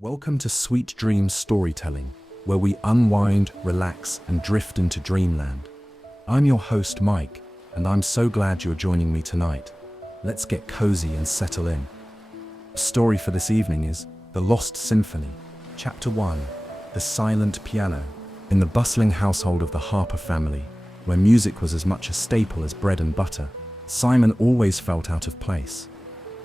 Welcome to Sweet Dreams Storytelling, where we unwind, relax, and drift into dreamland. I'm your host, Mike, and I'm so glad you're joining me tonight. Let's get cozy and settle in. The story for this evening is The Lost Symphony, Chapter 1, The Silent Piano. In the bustling household of the Harper family, where music was as much a staple as bread and butter, Simon always felt out of place.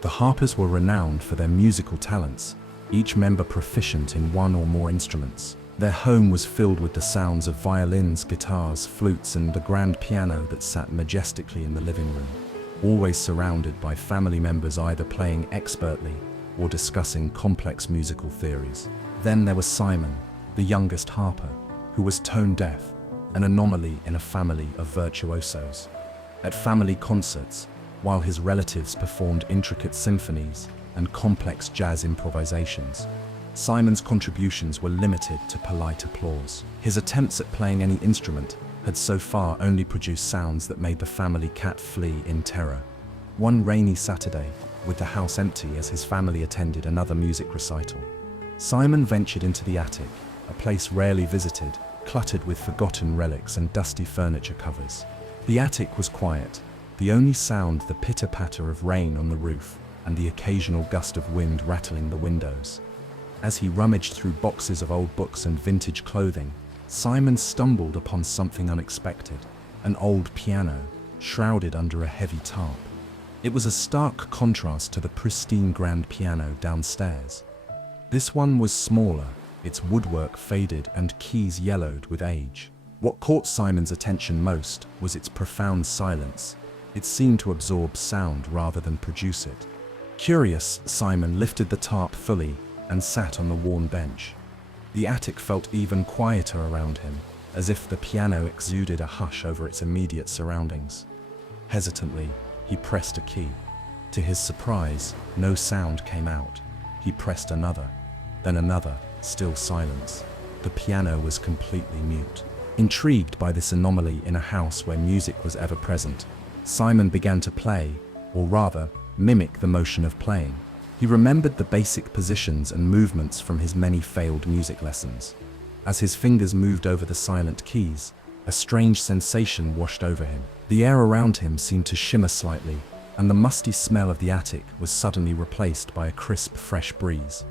The Harpers were renowned for their musical talents, each member proficient in one or more instruments. Their home was filled with the sounds of violins, guitars, flutes, and the grand piano that sat majestically in the living room, always surrounded by family members either playing expertly or discussing complex musical theories. Then there was Simon, the youngest Harper, who was tone deaf, an anomaly in a family of virtuosos. At family concerts, while his relatives performed intricate symphonies and complex jazz improvisations, Simon's contributions were limited to polite applause. His attempts at playing any instrument had so far only produced sounds that made the family cat flee in terror. One rainy Saturday, with the house empty as his family attended another music recital, Simon ventured into the attic, a place rarely visited, cluttered with forgotten relics and dusty furniture covers. The attic was quiet, the only sound the pitter-patter of rain on the roof and the occasional gust of wind rattling the windows. As he rummaged through boxes of old books and vintage clothing, Simon stumbled upon something unexpected, an old piano, shrouded under a heavy tarp. It was a stark contrast to the pristine grand piano downstairs. This one was smaller, its woodwork faded and keys yellowed with age. What caught Simon's attention most was its profound silence. It seemed to absorb sound rather than produce it. Curious, Simon lifted the tarp fully and sat on the worn bench. The attic felt even quieter around him, as if the piano exuded a hush over its immediate surroundings. Hesitantly, he pressed a key. To his surprise, no sound came out. He pressed another, then another, still silence. The piano was completely mute. Intrigued by this anomaly in a house where music was ever present, Simon began to play, or rather, mimic the motion of playing. He remembered the basic positions and movements from his many failed music lessons. As his fingers moved over the silent keys, a strange sensation washed over him. The air around him seemed to shimmer slightly, and the musty smell of the attic was suddenly replaced by a crisp, fresh breeze.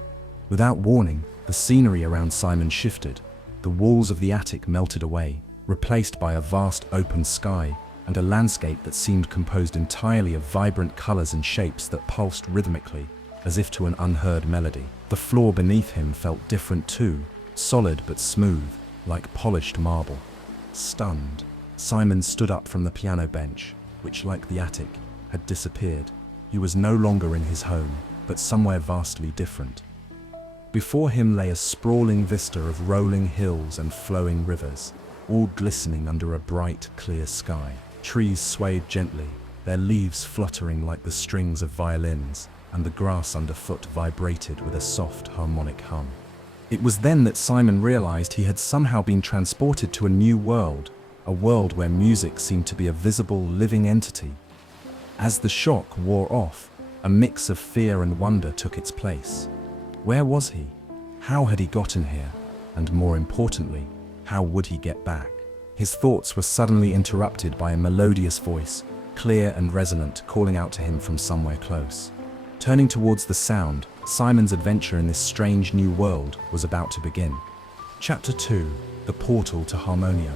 Without warning, the scenery around Simon shifted. The walls of the attic melted away, replaced by a vast open sky and a landscape that seemed composed entirely of vibrant colors and shapes that pulsed rhythmically, as if to an unheard melody. The floor beneath him felt different too, solid but smooth, like polished marble. Stunned, Simon stood up from the piano bench, which, like the attic, had disappeared. He was no longer in his home, but somewhere vastly different. Before him lay a sprawling vista of rolling hills and flowing rivers, all glistening under a bright, clear sky. Trees swayed gently, their leaves fluttering like the strings of violins, and the grass underfoot vibrated with a soft, harmonic hum. It was then that Simon realized he had somehow been transported to a new world, a world where music seemed to be a visible, living entity. As the shock wore off, a mix of fear and wonder took its place. Where was he? How had he gotten here? And more importantly, how would he get back? His thoughts were suddenly interrupted by a melodious voice, clear and resonant, calling out to him from somewhere close. Turning towards the sound, Simon's adventure in this strange new world was about to begin. Chapter 2: The Portal to Harmonia.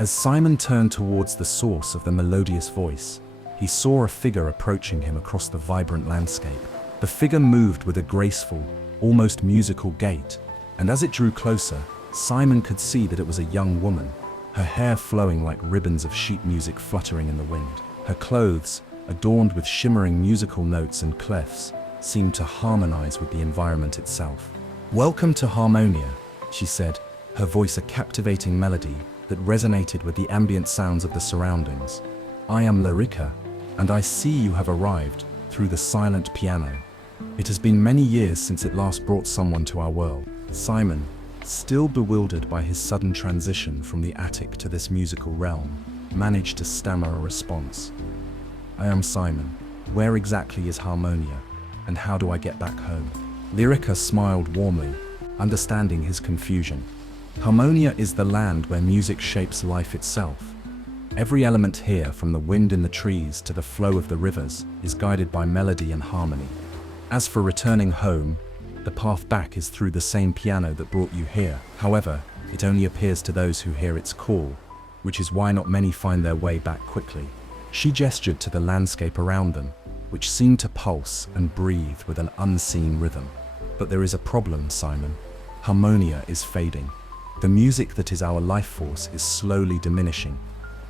As Simon turned towards the source of the melodious voice, he saw a figure approaching him across the vibrant landscape. The figure moved with a graceful, almost musical gait, and as it drew closer, Simon could see that it was a young woman, her hair flowing like ribbons of sheet music fluttering in the wind. Her clothes, adorned with shimmering musical notes and clefs, seemed to harmonize with the environment itself. "Welcome to Harmonia," she said, her voice a captivating melody that resonated with the ambient sounds of the surroundings. "I am Larica, and I see you have arrived through the silent piano. It has been many years since it last brought someone to our world." Simon, still bewildered by his sudden transition from the attic to this musical realm, managed to stammer a response. "I am Simon. Where exactly is Harmonia, and how do I get back home?" Lyrica smiled warmly, understanding his confusion. Harmonia is the land where music shapes life itself. Every element here, from the wind in the trees to the flow of the rivers, is guided by melody and harmony. As for returning home, the path back is through the same piano that brought you here. However, it only appears to those who hear its call, which is why not many find their way back quickly. She gestured to the landscape around them, which seemed to pulse and breathe with an unseen rhythm. But there is a problem, Simon. Harmonia is fading. The music that is our life force is slowly diminishing.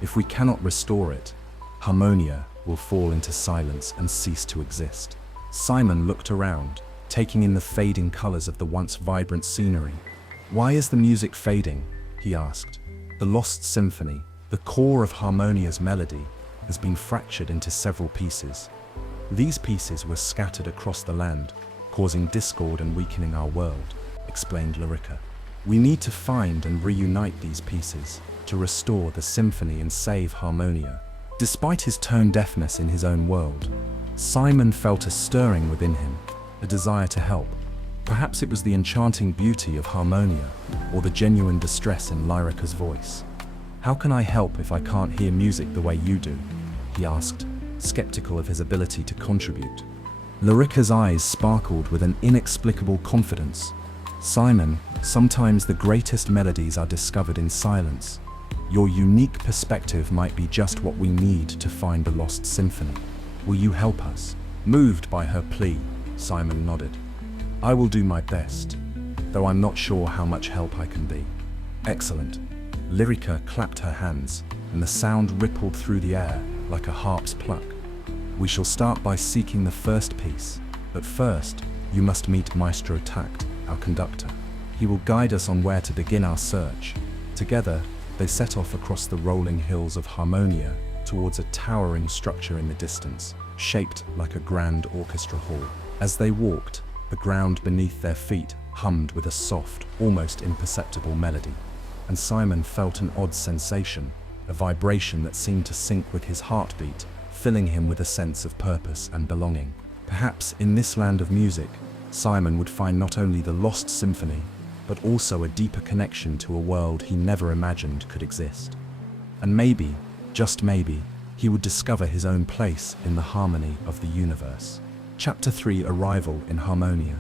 If we cannot restore it, harmonia will fall into silence and cease to exist. Simon looked around, taking in the fading colors of the once vibrant scenery. Why is the music fading? He asked. The lost symphony, the core of harmonia's melody, has been fractured into several pieces. These pieces were scattered across the land, causing discord and weakening our world, explained Lyrica. We need to find and reunite these pieces to restore the symphony and save harmonia. Despite his tone deafness in his own world, Simon felt a stirring within him, a desire to help. Perhaps it was the enchanting beauty of harmonia or the genuine distress in Lyrica's voice. How can I help if I can't hear music the way you do? He asked, skeptical of his ability to contribute. Lyrica's eyes sparkled with an inexplicable confidence. Simon, sometimes the greatest melodies are discovered in silence. Your unique perspective might be just what we need to find the lost symphony. Will you help us? Moved by her plea, Simon nodded. I will do my best, though I'm not sure how much help I can be. Excellent. Lyrica clapped her hands, and the sound rippled through the air like a harp's pluck. We shall start by seeking the first piece, but first, you must meet Maestro Tact, our conductor. He will guide us on where to begin our search. Together, they set off across the rolling hills of Harmonia towards a towering structure in the distance, shaped like a grand orchestra hall. As they walked, the ground beneath their feet hummed with a soft, almost imperceptible melody, and Simon felt an odd sensation, a vibration that seemed to sync with his heartbeat, filling him with a sense of purpose and belonging. Perhaps in this land of music, Simon would find not only the lost symphony, but also a deeper connection to a world he never imagined could exist. And maybe, just maybe, he would discover his own place in the harmony of the universe. Chapter 3: Arrival in Harmonia.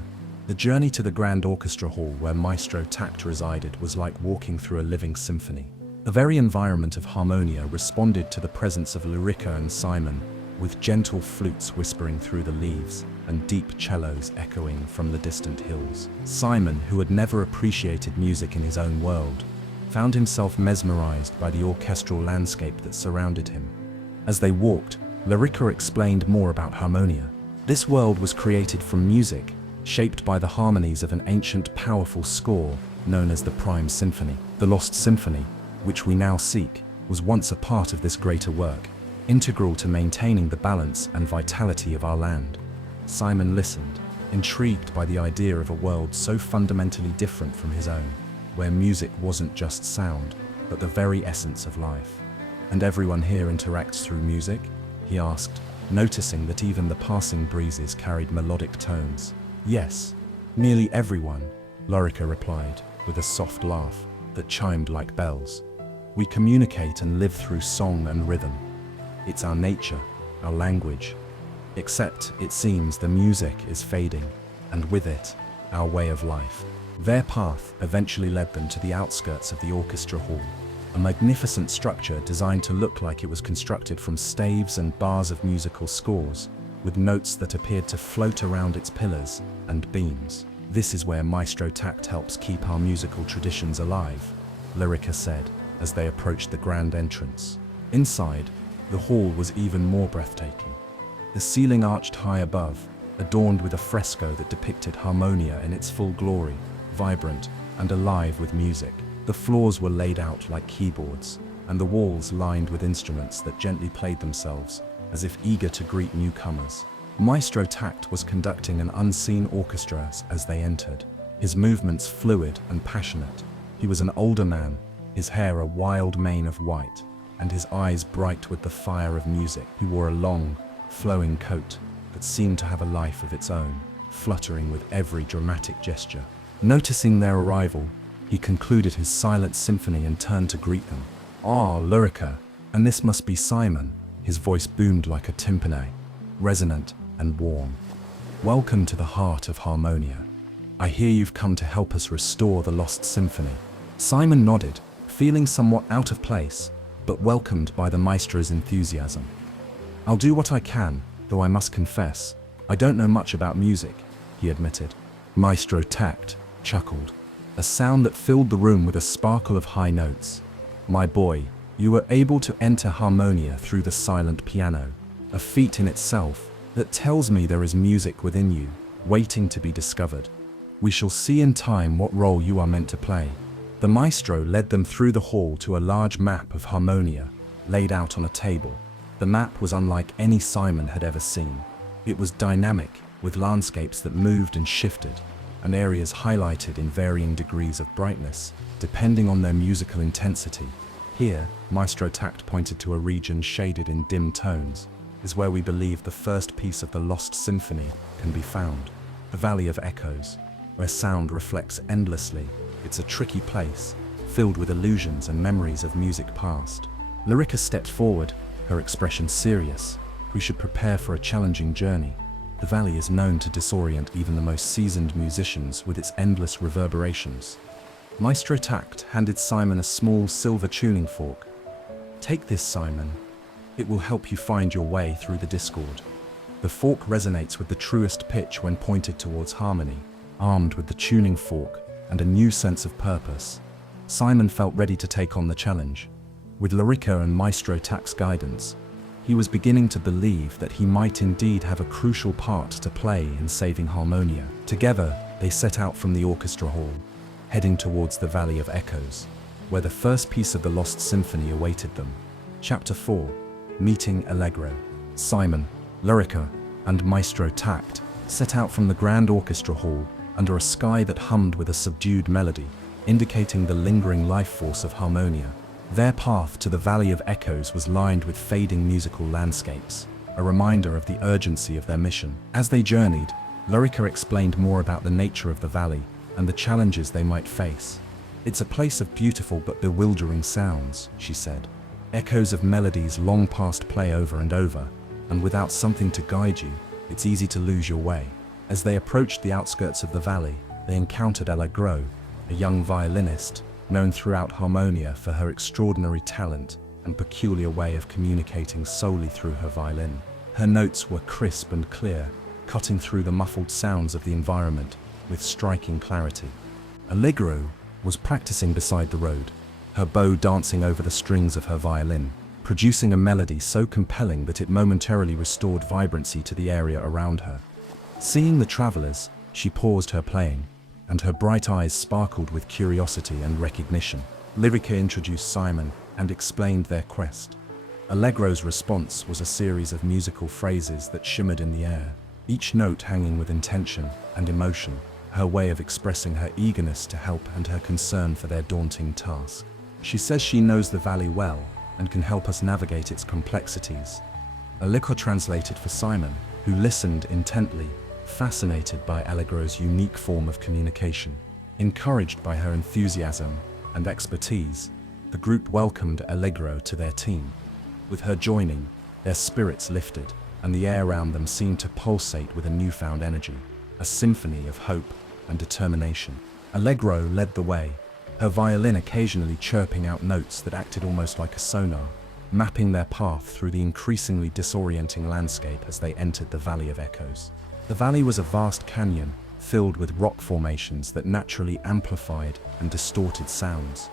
The journey to the Grand Orchestra Hall where Maestro Tact resided was like walking through a living symphony. The very environment of Harmonia responded to the presence of Lyrica and Simon, with gentle flutes whispering through the leaves and deep cellos echoing from the distant hills. Simon, who had never appreciated music in his own world, found himself mesmerized by the orchestral landscape that surrounded him. As they walked, Lyrica explained more about Harmonia. This world was created from music, shaped by the harmonies of an ancient, powerful score known as the Prime Symphony. The Lost Symphony, which we now seek, was once a part of this greater work, integral to maintaining the balance and vitality of our land. Simon listened, intrigued by the idea of a world so fundamentally different from his own, where music wasn't just sound, but the very essence of life. And everyone here interacts through music? He asked, noticing that even the passing breezes carried melodic tones. Yes, nearly everyone, Lyrica replied, with a soft laugh that chimed like bells. We communicate and live through song and rhythm. It's our nature, our language. Except, it seems, the music is fading, and with it, our way of life. Their path eventually led them to the outskirts of the orchestra hall, a magnificent structure designed to look like it was constructed from staves and bars of musical scores, with notes that appeared to float around its pillars and beams. This is where Maestro Tact helps keep our musical traditions alive, Lyrica said, as they approached the grand entrance. Inside, the hall was even more breathtaking. The ceiling arched high above, adorned with a fresco that depicted Harmonia in its full glory, vibrant and alive with music. The floors were laid out like keyboards, and the walls lined with instruments that gently played themselves, as if eager to greet newcomers. Maestro Tact was conducting an unseen orchestra as they entered, his movements fluid and passionate. He was an older man, his hair a wild mane of white, and his eyes bright with the fire of music. He wore a long, flowing coat that seemed to have a life of its own. fluttering with every dramatic gesture. Noticing their arrival, he concluded his silent symphony and turned to greet them. "Ah, Lyrica, and this must be Simon." His voice boomed like a timpani, resonant and warm. "Welcome to the heart of Harmonia. I hear you've come to help us restore the lost symphony." Simon nodded, feeling somewhat out of place, but welcomed by the maestro's enthusiasm. "I'll do what I can, though I must confess, I don't know much about music," he admitted. Maestro Tact chuckled, a sound that filled the room with a sparkle of high notes. "My boy, you were able to enter Harmonia through the silent piano, a feat in itself that tells me there is music within you, waiting to be discovered. We shall see in time what role you are meant to play." The maestro led them through the hall to a large map of Harmonia, laid out on a table. The map was unlike any Simon had ever seen. It was dynamic, with landscapes that moved and shifted, and areas highlighted in varying degrees of brightness, depending on their musical intensity. Here, Maestro Tact pointed to a region shaded in dim tones, is where we believe the first piece of the Lost Symphony can be found. The Valley of Echoes, where sound reflects endlessly. It's a tricky place, filled with illusions and memories of music past. Lyrica stepped forward, her expression serious. "We should prepare for a challenging journey. The valley is known to disorient even the most seasoned musicians with its endless reverberations." Maestro Tact handed Simon a small silver tuning fork. "Take this, Simon. It will help you find your way through the discord." The fork resonates with the truest pitch when pointed towards harmony. Armed with the tuning fork and a new sense of purpose, Simon felt ready to take on the challenge. With Lyrica and Maestro Tact's guidance, he was beginning to believe that he might indeed have a crucial part to play in saving Harmonia. Together, they set out from the orchestra hall, heading towards the Valley of Echoes, where the first piece of the Lost Symphony awaited them. Chapter 4. Meeting Allegro. Simon, Lyrica, and Maestro Tact set out from the grand orchestra hall under a sky that hummed with a subdued melody, indicating the lingering life force of Harmonia. Their path to the Valley of Echoes was lined with fading musical landscapes, a reminder of the urgency of their mission. As they journeyed, Lyrica explained more about the nature of the valley and the challenges they might face. "It's a place of beautiful but bewildering sounds," she said. "Echoes of melodies long past play over and over, and without something to guide you, it's easy to lose your way." As they approached the outskirts of the valley, they encountered Allegro, a young violinist known throughout Harmonia for her extraordinary talent and peculiar way of communicating solely through her violin. Her notes were crisp and clear, cutting through the muffled sounds of the environment with striking clarity. Allegro was practicing beside the road, her bow dancing over the strings of her violin, producing a melody so compelling that it momentarily restored vibrancy to the area around her. Seeing the travelers, she paused her playing, and her bright eyes sparkled with curiosity and recognition. Lyrica introduced Simon and explained their quest. Allegro's response was a series of musical phrases that shimmered in the air, each note hanging with intention and emotion, her way of expressing her eagerness to help and her concern for their daunting task. "She says she knows the valley well and can help us navigate its complexities." Allegro translated for Simon, who listened intently, fascinated by Allegro's unique form of communication. Encouraged by her enthusiasm and expertise, the group welcomed Allegro to their team. With her joining, their spirits lifted, and the air around them seemed to pulsate with a newfound energy, a symphony of hope and determination. Allegro led the way, her violin occasionally chirping out notes that acted almost like a sonar, mapping their path through the increasingly disorienting landscape as they entered the Valley of Echoes. The valley was a vast canyon, filled with rock formations that naturally amplified and distorted sounds.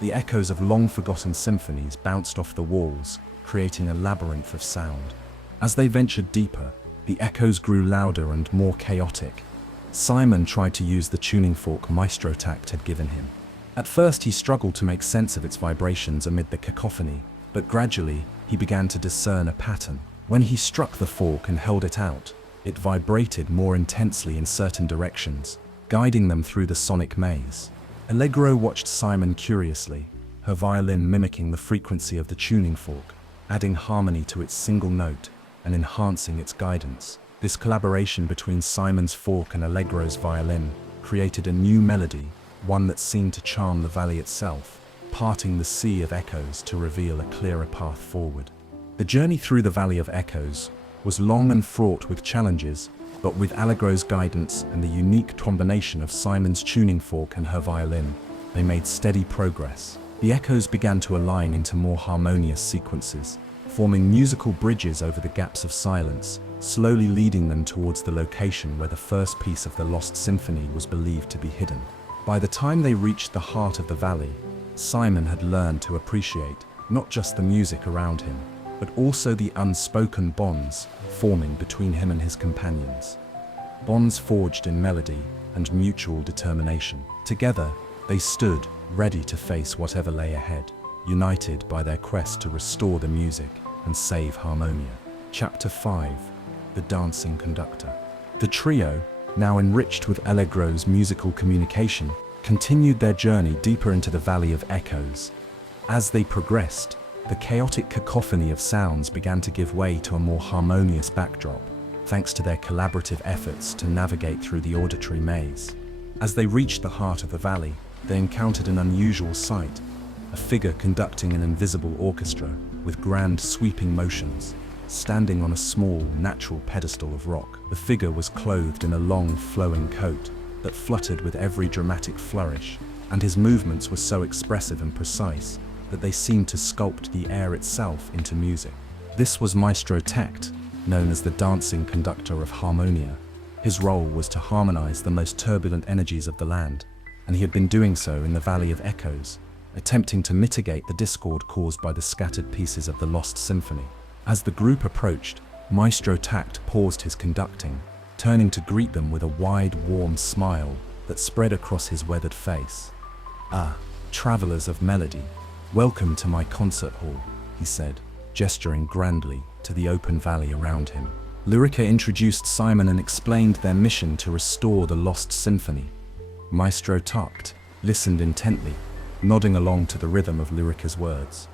The echoes of long-forgotten symphonies bounced off the walls, creating a labyrinth of sound. As they ventured deeper, the echoes grew louder and more chaotic. Simon tried to use the tuning fork Maestro Tact had given him. At first he struggled to make sense of its vibrations amid the cacophony, but gradually he began to discern a pattern. When he struck the fork and held it out, it vibrated more intensely in certain directions, guiding them through the sonic maze. Allegro watched Simon curiously, her violin mimicking the frequency of the tuning fork, adding harmony to its single note and enhancing its guidance. This collaboration between Simon's fork and Allegro's violin created a new melody, one that seemed to charm the valley itself, parting the sea of echoes to reveal a clearer path forward. The journey through the Valley of Echoes was long and fraught with challenges, but with Allegro's guidance and the unique combination of Simon's tuning fork and her violin, they made steady progress. The echoes began to align into more harmonious sequences, forming musical bridges over the gaps of silence, slowly leading them towards the location where the first piece of the Lost Symphony was believed to be hidden. By the time they reached the heart of the valley, Simon had learned to appreciate not just the music around him, but also the unspoken bonds forming between him and his companions. Bonds forged in melody and mutual determination. Together, they stood, ready to face whatever lay ahead, united by their quest to restore the music and save Harmonia. Chapter 5: The Dancing Conductor. The trio, now enriched with Allegro's musical communication, continued their journey deeper into the Valley of Echoes. As they progressed, the chaotic cacophony of sounds began to give way to a more harmonious backdrop, thanks to their collaborative efforts to navigate through the auditory maze. As they reached the heart of the valley, they encountered an unusual sight: a figure conducting an invisible orchestra with grand sweeping motions. Standing on a small, natural pedestal of rock, the figure was clothed in a long, flowing coat that fluttered with every dramatic flourish, and his movements were so expressive and precise that they seemed to sculpt the air itself into music. This was Maestro Tact, known as the dancing conductor of Harmonia. His role was to harmonize the most turbulent energies of the land, and he had been doing so in the Valley of Echoes, attempting to mitigate the discord caused by the scattered pieces of the Lost Symphony. As the group approached, Maestro Tact paused his conducting, turning to greet them with a wide, warm smile that spread across his weathered face. "Ah, travelers of melody, welcome to my concert hall," he said, gesturing grandly to the open valley around him. Lyrica introduced Simon and explained their mission to restore the Lost Symphony. Maestro Tact listened intently, nodding along to the rhythm of Lyrica's words.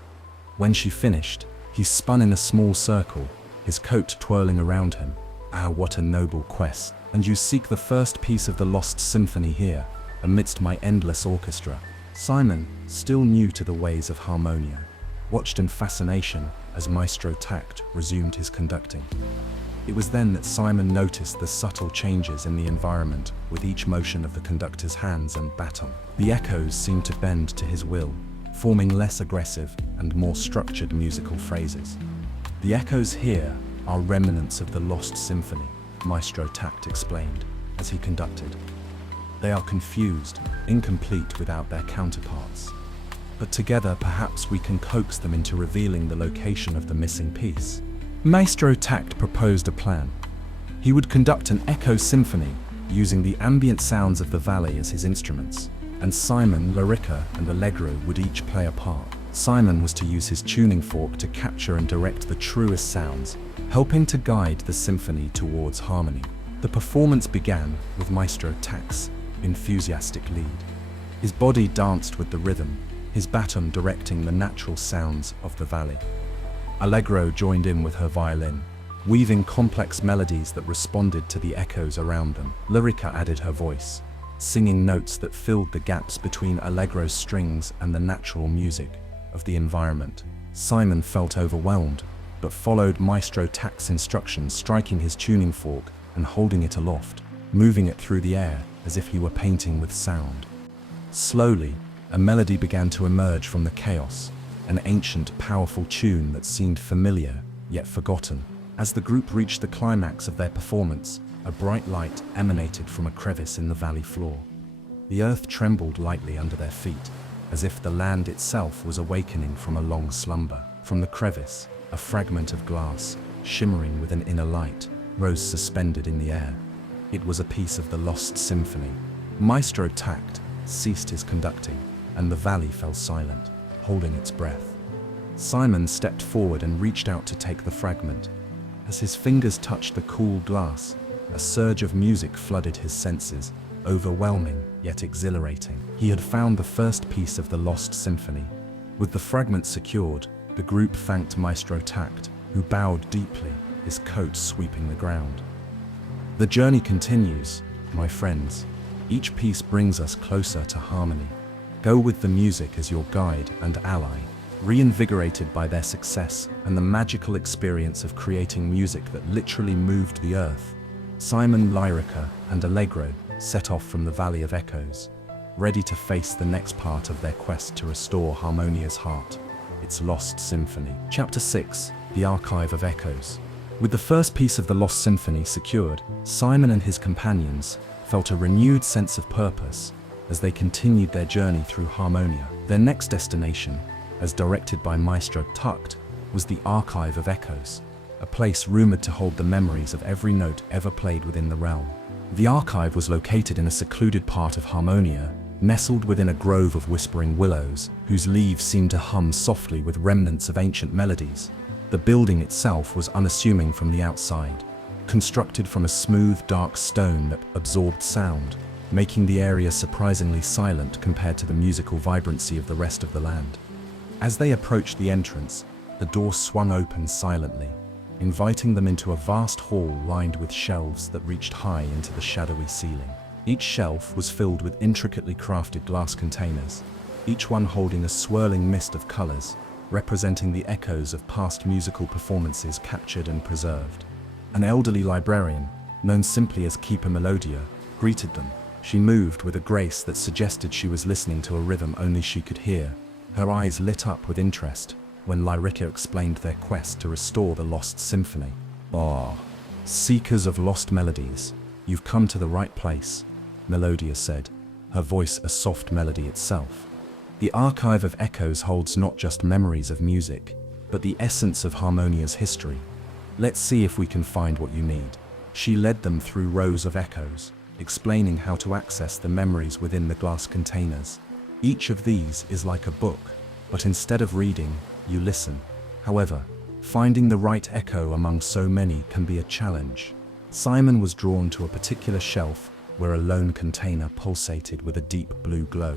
When she finished, he spun in a small circle, his coat twirling around him. "Ah, what a noble quest! And you seek the first piece of the Lost Symphony here, amidst my endless orchestra." Simon, still new to the ways of Harmonia, watched in fascination as Maestro Tact resumed his conducting. It was then that Simon noticed the subtle changes in the environment with each motion of the conductor's hands and baton. The echoes seemed to bend to his will, forming less aggressive and more structured musical phrases. "The echoes here are remnants of the Lost Symphony," Maestro Tact explained as he conducted. "They are confused, incomplete without their counterparts. But together perhaps we can coax them into revealing the location of the missing piece." Maestro Tact proposed a plan. He would conduct an echo symphony using the ambient sounds of the valley as his instruments, and Simon, Lyrica, and Allegro would each play a part. Simon was to use his tuning fork to capture and direct the truest sounds, helping to guide the symphony towards harmony. The performance began with Maestro Tact's enthusiastic lead. His body danced with the rhythm, his baton directing the natural sounds of the valley. Allegro joined in with her violin, weaving complex melodies that responded to the echoes around them. Lyrica added her voice, singing notes that filled the gaps between Allegro's strings and the natural music of the environment. Simon felt overwhelmed, but followed Maestro Tact's instructions, striking his tuning fork and holding it aloft, moving it through the air as if he were painting with sound. Slowly, a melody began to emerge from the chaos, an ancient, powerful tune that seemed familiar, yet forgotten. As the group reached the climax of their performance, a bright light emanated from a crevice in the valley floor. The earth trembled lightly under their feet, as if the land itself was awakening from a long slumber. From the crevice, a fragment of glass, shimmering with an inner light, rose suspended in the air. It was a piece of the Lost Symphony. Maestro Tact ceased his conducting, and the valley fell silent, holding its breath. Simon stepped forward and reached out to take the fragment. As his fingers touched the cool glass, a surge of music flooded his senses, overwhelming yet exhilarating. He had found the first piece of the Lost Symphony. With the fragment secured, the group thanked Maestro Tact, who bowed deeply, his coat sweeping the ground. The journey continues, my friends. Each piece brings us closer to harmony. Go with the music as your guide and ally, reinvigorated by their success and the magical experience of creating music that literally moved the earth. Simon, Lyrica, and Allegro set off from the Valley of Echoes, ready to face the next part of their quest to restore Harmonia's heart, its lost symphony. Chapter 6: The Archive of Echoes. With the first piece of the Lost Symphony secured, Simon and his companions felt a renewed sense of purpose as they continued their journey through Harmonia. Their next destination, as directed by Maestro Tucht, was the Archive of Echoes, a place rumored to hold the memories of every note ever played within the realm. The archive was located in a secluded part of Harmonia, nestled within a grove of whispering willows, whose leaves seemed to hum softly with remnants of ancient melodies. The building itself was unassuming from the outside, constructed from a smooth, dark stone that absorbed sound, making the area surprisingly silent compared to the musical vibrancy of the rest of the land. As they approached the entrance, the door swung open silently, inviting them into a vast hall lined with shelves that reached high into the shadowy ceiling. Each shelf was filled with intricately crafted glass containers, each one holding a swirling mist of colors, representing the echoes of past musical performances captured and preserved. An elderly librarian, known simply as Keeper Melodia, greeted them. She moved with a grace that suggested she was listening to a rhythm only she could hear. Her eyes lit up with interest when Lyrica explained their quest to restore the Lost Symphony. "Ah, seekers of lost melodies, you've come to the right place," Melodia said, her voice a soft melody itself. The Archive of Echoes holds not just memories of music, but the essence of Harmonia's history. Let's see if we can find what you need. She led them through rows of echoes, explaining how to access the memories within the glass containers. Each of these is like a book, but instead of reading, you listen. However, finding the right echo among so many can be a challenge. Simon was drawn to a particular shelf where a lone container pulsated with a deep blue glow.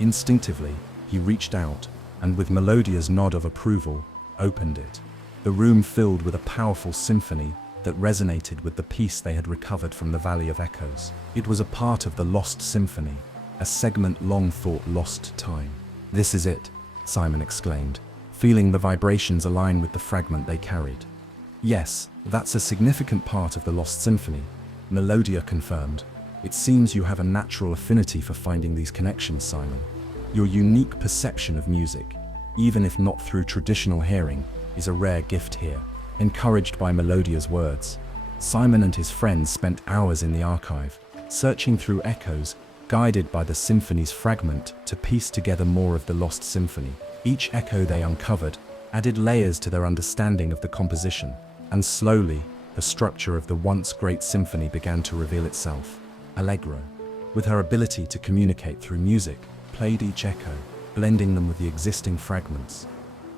Instinctively, he reached out, and with Melodia's nod of approval, opened it. The room filled with a powerful symphony that resonated with the piece they had recovered from the Valley of Echoes. It was a part of the Lost Symphony, a segment long thought lost to time. "This is it," Simon exclaimed, feeling the vibrations align with the fragment they carried. "Yes, that's a significant part of the Lost Symphony," Melodia confirmed. "It seems you have a natural affinity for finding these connections, Simon. Your unique perception of music, even if not through traditional hearing, is a rare gift here." Encouraged by Melodia's words, Simon and his friends spent hours in the archive, searching through echoes, guided by the symphony's fragment to piece together more of the Lost Symphony. Each echo they uncovered added layers to their understanding of the composition, and slowly, the structure of the once great symphony began to reveal itself. Allegro, with her ability to communicate through music, played each echo, blending them with the existing fragments,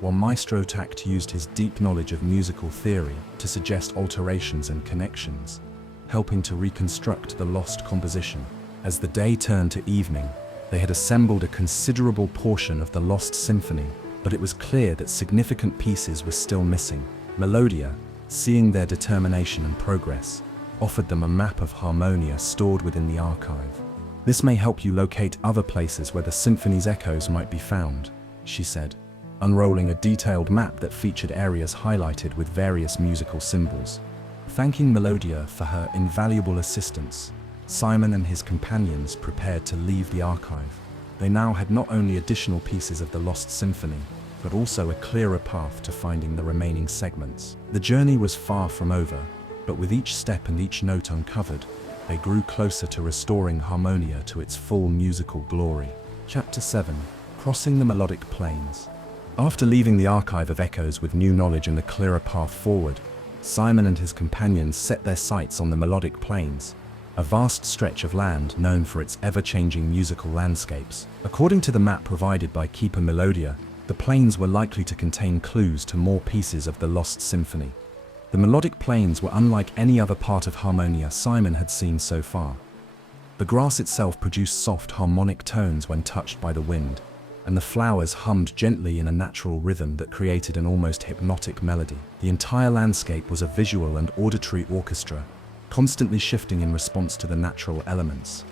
while Maestro Tucht used his deep knowledge of musical theory to suggest alterations and connections, helping to reconstruct the lost composition. As the day turned to evening, they had assembled a considerable portion of the Lost Symphony, but it was clear that significant pieces were still missing. Melodia, seeing their determination and progress, offered them a map of Harmonia stored within the archive. "This may help you locate other places where the symphony's echoes might be found," she said, unrolling a detailed map that featured areas highlighted with various musical symbols. Thanking Melodia for her invaluable assistance, Simon and his companions prepared to leave the archive. They now had not only additional pieces of the Lost Symphony, but also a clearer path to finding the remaining segments. The journey was far from over, but with each step and each note uncovered, they grew closer to restoring Harmonia to its full musical glory. Chapter 7: Crossing the Melodic Plains. After leaving the Archive of Echoes with new knowledge and a clearer path forward, Simon and his companions set their sights on the Melodic Plains, a vast stretch of land known for its ever-changing musical landscapes. According to the map provided by Keeper Melodia, the plains were likely to contain clues to more pieces of the Lost Symphony. The melodic plains were unlike any other part of Harmonia Simon had seen so far. The grass itself produced soft harmonic tones when touched by the wind, and the flowers hummed gently in a natural rhythm that created an almost hypnotic melody. The entire landscape was a visual and auditory orchestra, constantly shifting in response to the natural elements.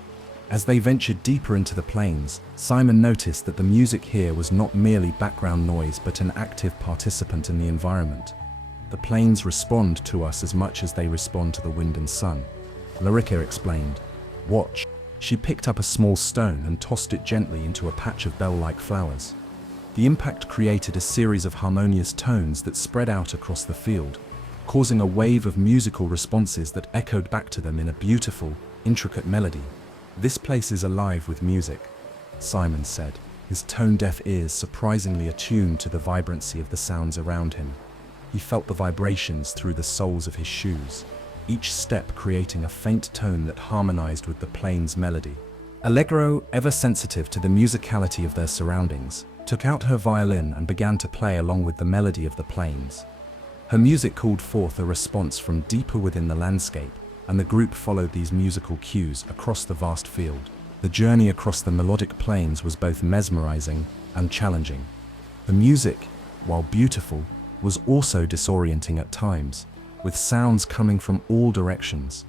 As they ventured deeper into the plains, Simon noticed that the music here was not merely background noise but an active participant in the environment. The plains respond to us as much as they respond to the wind and sun. Larica explained. Watch. She picked up a small stone and tossed it gently into a patch of bell-like flowers. The impact created a series of harmonious tones that spread out across the field, causing a wave of musical responses that echoed back to them in a beautiful, intricate melody. "This place is alive with music," Simon said, his tone-deaf ears surprisingly attuned to the vibrancy of the sounds around him. He felt the vibrations through the soles of his shoes, each step creating a faint tone that harmonized with the plain's melody. Allegro, ever sensitive to the musicality of their surroundings, took out her violin and began to play along with the melody of the plains. Her music called forth a response from deeper within the landscape, and the group followed these musical cues across the vast field. The journey across the melodic plains was both mesmerizing and challenging. The music, while beautiful, was also disorienting at times, with sounds coming from all directions.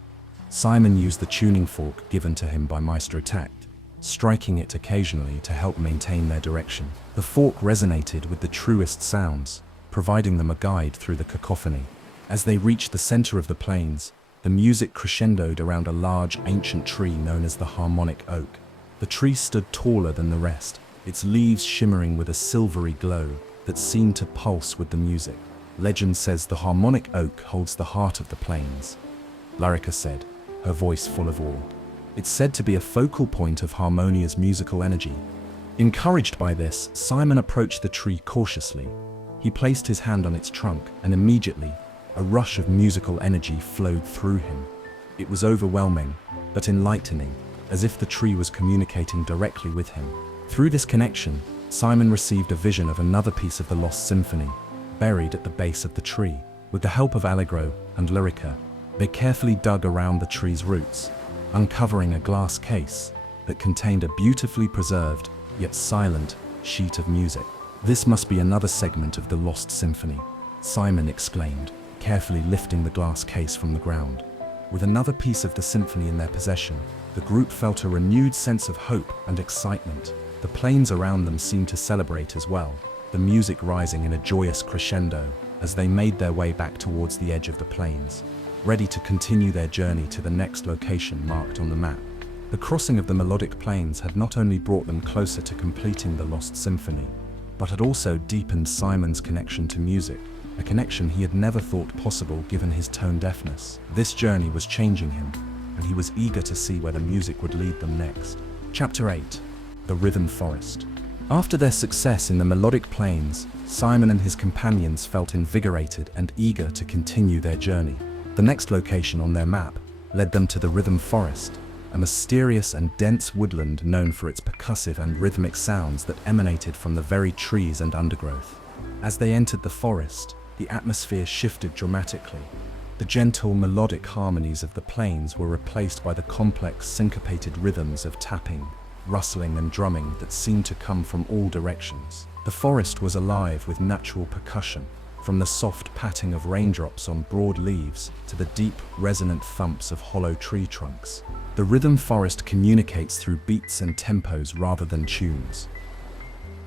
Simon used the tuning fork given to him by Maestro Tact, striking it occasionally to help maintain their direction. The fork resonated with the truest sounds, providing them a guide through the cacophony. As they reached the center of the plains, the music crescendoed around a large ancient tree known as the harmonic oak. The tree stood taller than the rest, its leaves shimmering with a silvery glow that seemed to pulse with the music. Legend says the harmonic oak holds the heart of the plains, Larica said, her voice full of awe. It's said to be a focal point of Harmonia's musical energy. Encouraged by this, Simon approached the tree cautiously. He placed his hand on its trunk, and immediately, a rush of musical energy flowed through him. It was overwhelming, but enlightening, as if the tree was communicating directly with him. Through this connection, Simon received a vision of another piece of the lost symphony, buried at the base of the tree. With the help of Allegro and Larica, they carefully dug around the tree's roots, uncovering a glass case that contained a beautifully preserved, yet silent, sheet of music. "This must be another segment of the lost symphony," Simon exclaimed, carefully lifting the glass case from the ground. With another piece of the symphony in their possession, the group felt a renewed sense of hope and excitement. The plains around them seemed to celebrate as well, the music rising in a joyous crescendo as they made their way back towards the edge of the plains, ready to continue their journey to the next location marked on the map. The crossing of the melodic plains had not only brought them closer to completing the lost symphony, but had also deepened Simon's connection to music, a connection he had never thought possible given his tone deafness. This journey was changing him, and he was eager to see where the music would lead them next. Chapter 8. The Rhythm Forest. After their success in the melodic plains, Simon and his companions felt invigorated and eager to continue their journey. The next location on their map led them to the Rhythm Forest, a mysterious and dense woodland known for its percussive and rhythmic sounds that emanated from the very trees and undergrowth. As they entered the forest, the atmosphere shifted dramatically. The gentle, melodic harmonies of the plains were replaced by the complex, syncopated rhythms of tapping, rustling and drumming that seemed to come from all directions. The forest was alive with natural percussion, from the soft patting of raindrops on broad leaves to the deep, resonant thumps of hollow tree trunks. The rhythm forest communicates through beats and tempos rather than tunes.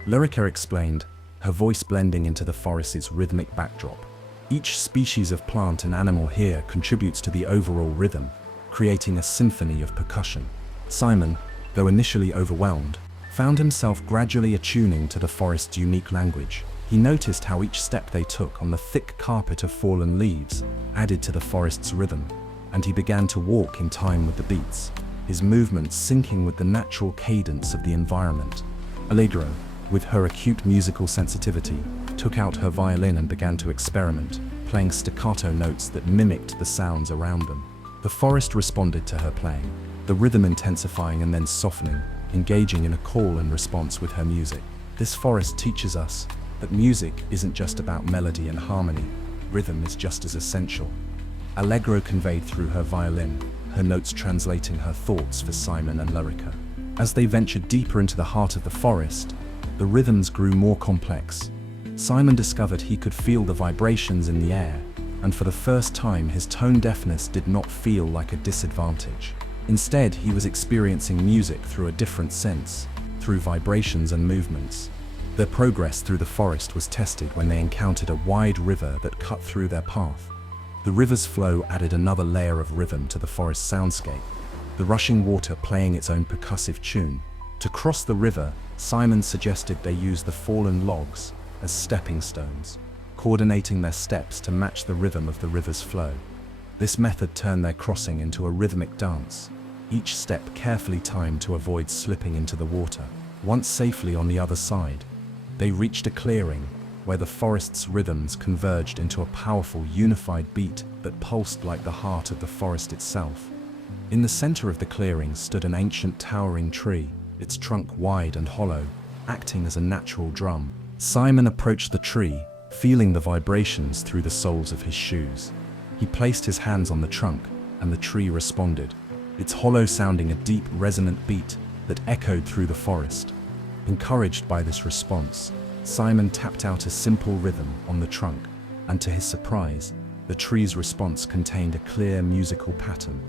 Larica explained, her voice blending into the forest's rhythmic backdrop. Each species of plant and animal here contributes to the overall rhythm, creating a symphony of percussion. Simon, though initially overwhelmed, found himself gradually attuning to the forest's unique language. He noticed how each step they took on the thick carpet of fallen leaves added to the forest's rhythm, and he began to walk in time with the beats, his movements syncing with the natural cadence of the environment. Allegro, with her acute musical sensitivity, took out her violin and began to experiment, playing staccato notes that mimicked the sounds around them. The forest responded to her playing, the rhythm intensifying and then softening, engaging in a call and response with her music. This forest teaches us that music isn't just about melody and harmony, rhythm is just as essential. Allegro conveyed through her violin, her notes translating her thoughts for Simon and Larica. As they ventured deeper into the heart of the forest, the rhythms grew more complex. Simon discovered he could feel the vibrations in the air, and for the first time his tone deafness did not feel like a disadvantage. Instead, he was experiencing music through a different sense, through vibrations and movements. Their progress through the forest was tested when they encountered a wide river that cut through their path. The river's flow added another layer of rhythm to the forest soundscape, the rushing water playing its own percussive tune. To cross the river, Simon suggested they use the fallen logs as stepping stones, coordinating their steps to match the rhythm of the river's flow. This method turned their crossing into a rhythmic dance, each step carefully timed to avoid slipping into the water. Once safely on the other side, they reached a clearing where the forest's rhythms converged into a powerful, unified beat that pulsed like the heart of the forest itself. In the center of the clearing stood an ancient towering tree, its trunk wide and hollow, acting as a natural drum. Simon approached the tree, feeling the vibrations through the soles of his shoes. He placed his hands on the trunk, and the tree responded, its hollow sounding a deep, resonant beat that echoed through the forest. Encouraged by this response, Simon tapped out a simple rhythm on the trunk, and to his surprise, the tree's response contained a clear musical pattern.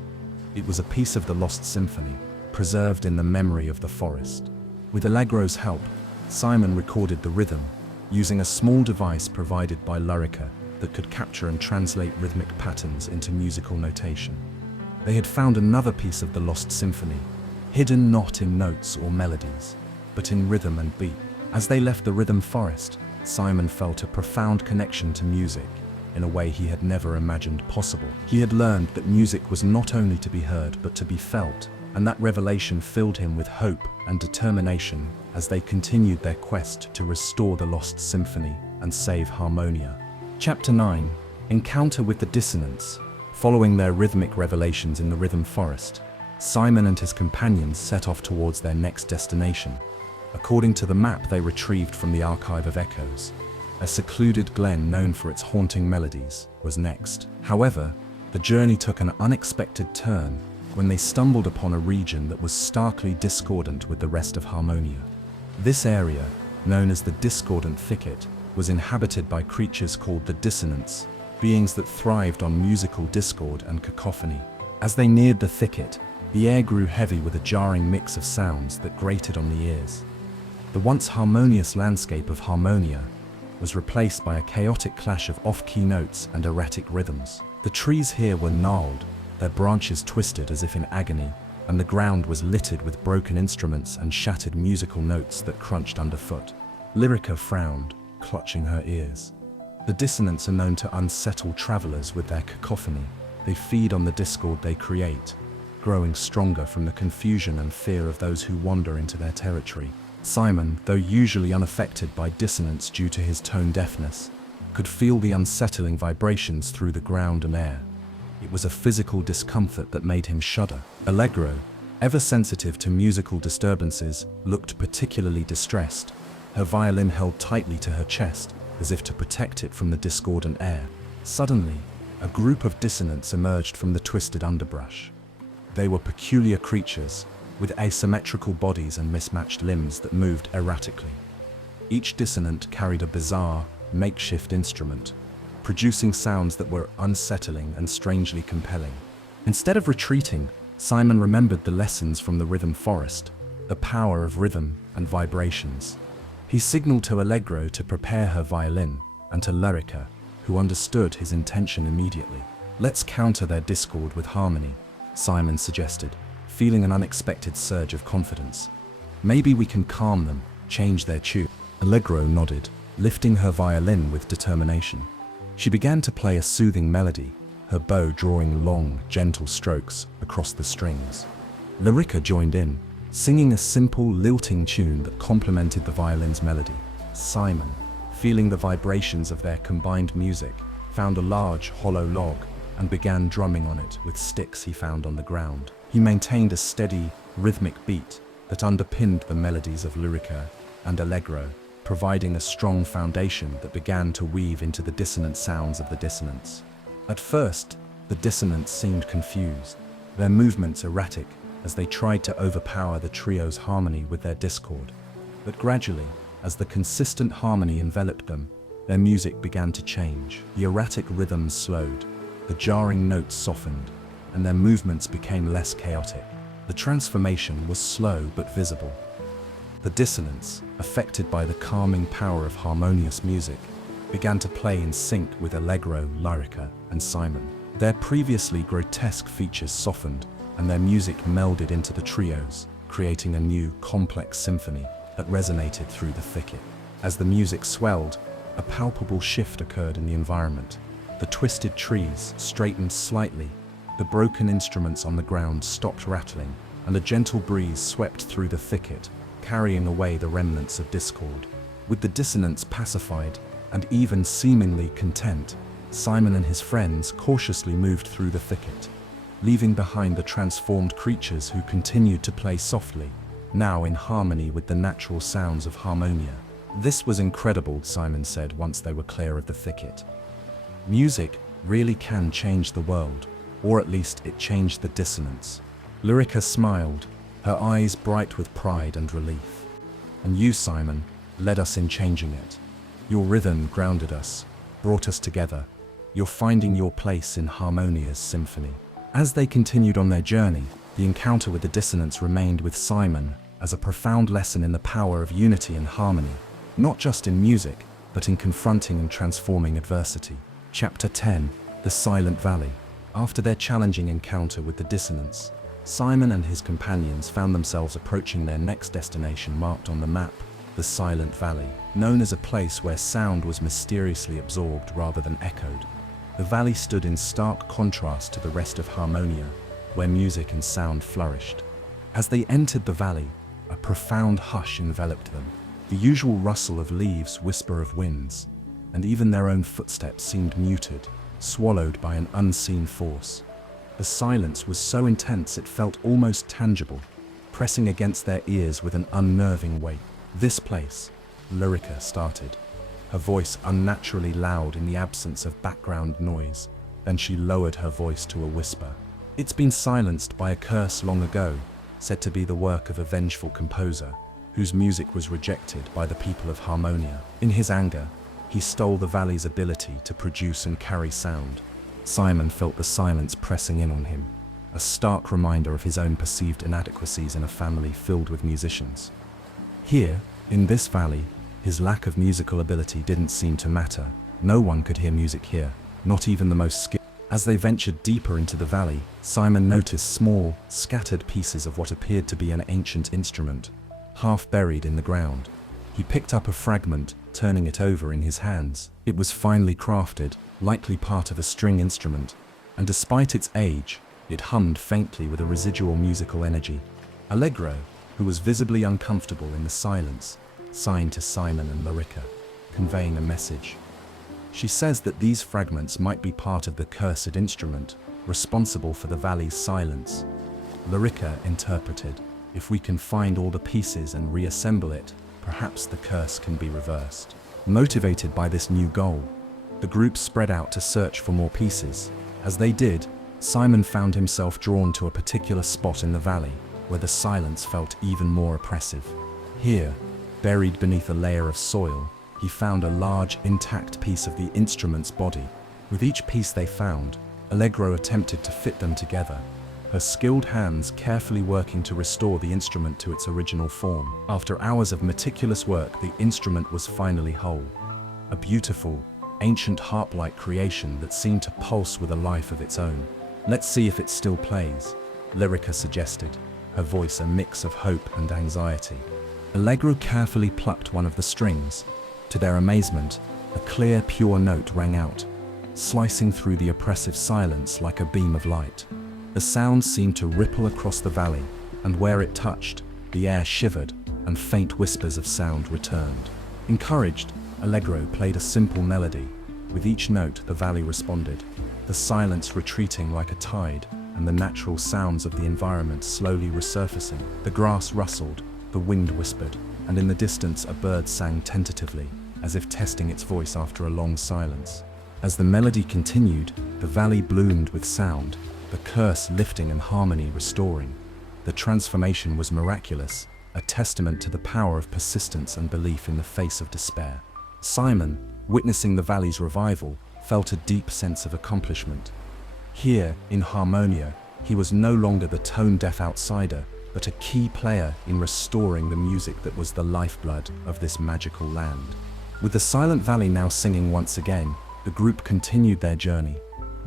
It was a piece of the lost symphony, preserved in the memory of the forest. With Allegro's help, Simon recorded the rhythm, using a small device provided by Lurica that could capture and translate rhythmic patterns into musical notation. They had found another piece of the lost symphony, hidden not in notes or melodies, but in rhythm and beat. As they left the rhythm forest, Simon felt a profound connection to music in a way he had never imagined possible. He had learned that music was not only to be heard but to be felt, and that revelation filled him with hope and determination as they continued their quest to restore the lost symphony and save Harmonia. Chapter 9: Encounter with the Dissonance. Following their rhythmic revelations in the rhythm forest, Simon and his companions set off towards their next destination. According to the map they retrieved from the Archive of Echoes, a secluded glen known for its haunting melodies was next. However, the journey took an unexpected turn when they stumbled upon a region that was starkly discordant with the rest of Harmonia. This area, known as the Discordant Thicket, was inhabited by creatures called the Dissonants, beings that thrived on musical discord and cacophony. As they neared the thicket, the air grew heavy with a jarring mix of sounds that grated on the ears. The once harmonious landscape of Harmonia was replaced by a chaotic clash of off-key notes and erratic rhythms. The trees here were gnarled, their branches twisted as if in agony, and the ground was littered with broken instruments and shattered musical notes that crunched underfoot. Lyrica frowned, clutching her ears. The Dissonants are known to unsettle travelers with their cacophony. They feed on the discord they create, growing stronger from the confusion and fear of those who wander into their territory. Simon, though usually unaffected by dissonance due to his tone deafness, could feel the unsettling vibrations through the ground and air. It was a physical discomfort that made him shudder. Allegro, ever sensitive to musical disturbances, looked particularly distressed, her violin held tightly to her chest, as if to protect it from the discordant air. Suddenly, a group of dissonants emerged from the twisted underbrush. They were peculiar creatures, with asymmetrical bodies and mismatched limbs that moved erratically. Each dissonant carried a bizarre, makeshift instrument, producing sounds that were unsettling and strangely compelling. Instead of retreating, Simon remembered the lessons from the rhythm forest, the power of rhythm and vibrations. He signaled to Allegro to prepare her violin, and to Lurica, who understood his intention immediately. "Let's counter their discord with harmony," Simon suggested, feeling an unexpected surge of confidence. "Maybe we can calm them, change their tune." Allegro nodded, lifting her violin with determination. She began to play a soothing melody, her bow drawing long, gentle strokes across the strings. Lurica joined in, singing a simple, lilting tune that complemented the violin's melody. Simon, feeling the vibrations of their combined music, found a large, hollow log and began drumming on it with sticks he found on the ground. He maintained a steady, rhythmic beat that underpinned the melodies of Lurica and Allegro, providing a strong foundation that began to weave into the dissonant sounds of the dissonants. At first, the dissonants seemed confused, their movements erratic as they tried to overpower the trio's harmony with their discord. But gradually, as the consistent harmony enveloped them, their music began to change. The erratic rhythms slowed, the jarring notes softened, and their movements became less chaotic. The transformation was slow but visible. The dissonance, affected by the calming power of harmonious music, began to play in sync with Allegro, Lyrica, and Simon. Their previously grotesque features softened, and their music melded into the trios, creating a new, complex symphony that resonated through the thicket. As the music swelled, a palpable shift occurred in the environment. The twisted trees straightened slightly, the broken instruments on the ground stopped rattling, and a gentle breeze swept through the thicket, carrying away the remnants of discord. With the dissonance pacified, and even seemingly content, Simon and his friends cautiously moved through the thicket, leaving behind the transformed creatures who continued to play softly, now in harmony with the natural sounds of harmonia. "This was incredible," Simon said once they were clear of the thicket. "Music really can change the world, or at least it changed the dissonance." Lyrica smiled, her eyes bright with pride and relief. "And you, Simon, led us in changing it. Your rhythm grounded us, brought us together. You're finding your place in harmonia's symphony." As they continued on their journey, the encounter with the dissonance remained with Simon as a profound lesson in the power of unity and harmony, not just in music, but in confronting and transforming adversity. Chapter 10: The Silent Valley. After their challenging encounter with the dissonance, Simon and his companions found themselves approaching their next destination marked on the map, the Silent Valley, known as a place where sound was mysteriously absorbed rather than echoed. The valley stood in stark contrast to the rest of Harmonia, where music and sound flourished. As they entered the valley, a profound hush enveloped them. The usual rustle of leaves, whisper of winds, and even their own footsteps seemed muted, swallowed by an unseen force. The silence was so intense it felt almost tangible, pressing against their ears with an unnerving weight. "This place," Lyrica started, her voice unnaturally loud in the absence of background noise. Then she lowered her voice to a whisper. "It's been silenced by a curse long ago, said to be the work of a vengeful composer, whose music was rejected by the people of Harmonia. In his anger, he stole the valley's ability to produce and carry sound." Simon felt the silence pressing in on him, a stark reminder of his own perceived inadequacies in a family filled with musicians. Here, in this valley, his lack of musical ability didn't seem to matter. No one could hear music here, not even the most skilled. As they ventured deeper into the valley, Simon noticed small, scattered pieces of what appeared to be an ancient instrument, half buried in the ground. He picked up a fragment, turning it over in his hands. It was finely crafted, likely part of a string instrument, and despite its age, it hummed faintly with a residual musical energy. Allegro, who was visibly uncomfortable in the silence, signed to Simon and Lyrica, conveying a message. She says that these fragments might be part of the cursed instrument, responsible for the valley's silence. Lyrica interpreted, "If we can find all the pieces and reassemble it, perhaps the curse can be reversed." Motivated by this new goal, the group spread out to search for more pieces. As they did, Simon found himself drawn to a particular spot in the valley, where the silence felt even more oppressive. Here, buried beneath a layer of soil, he found a large, intact piece of the instrument's body. With each piece they found, Allegro attempted to fit them together, her skilled hands carefully working to restore the instrument to its original form. After hours of meticulous work, the instrument was finally whole. A beautiful, ancient harp-like creation that seemed to pulse with a life of its own. "Let's see if it still plays," Lyrica suggested, her voice a mix of hope and anxiety. Allegro carefully plucked one of the strings. To their amazement, a clear, pure note rang out, slicing through the oppressive silence like a beam of light. The sound seemed to ripple across the valley, and where it touched, the air shivered, and faint whispers of sound returned. Encouraged, Allegro played a simple melody. With each note, the valley responded, the silence retreating like a tide, and the natural sounds of the environment slowly resurfacing. The grass rustled, the wind whispered, and in the distance a bird sang tentatively, as if testing its voice after a long silence. As the melody continued, the valley bloomed with sound, the curse lifting and harmony restoring. The transformation was miraculous, a testament to the power of persistence and belief in the face of despair. Simon, witnessing the valley's revival, felt a deep sense of accomplishment. Here, in Harmonia, he was no longer the tone-deaf outsider, but a key player in restoring the music that was the lifeblood of this magical land. With the Silent Valley now singing once again, the group continued their journey,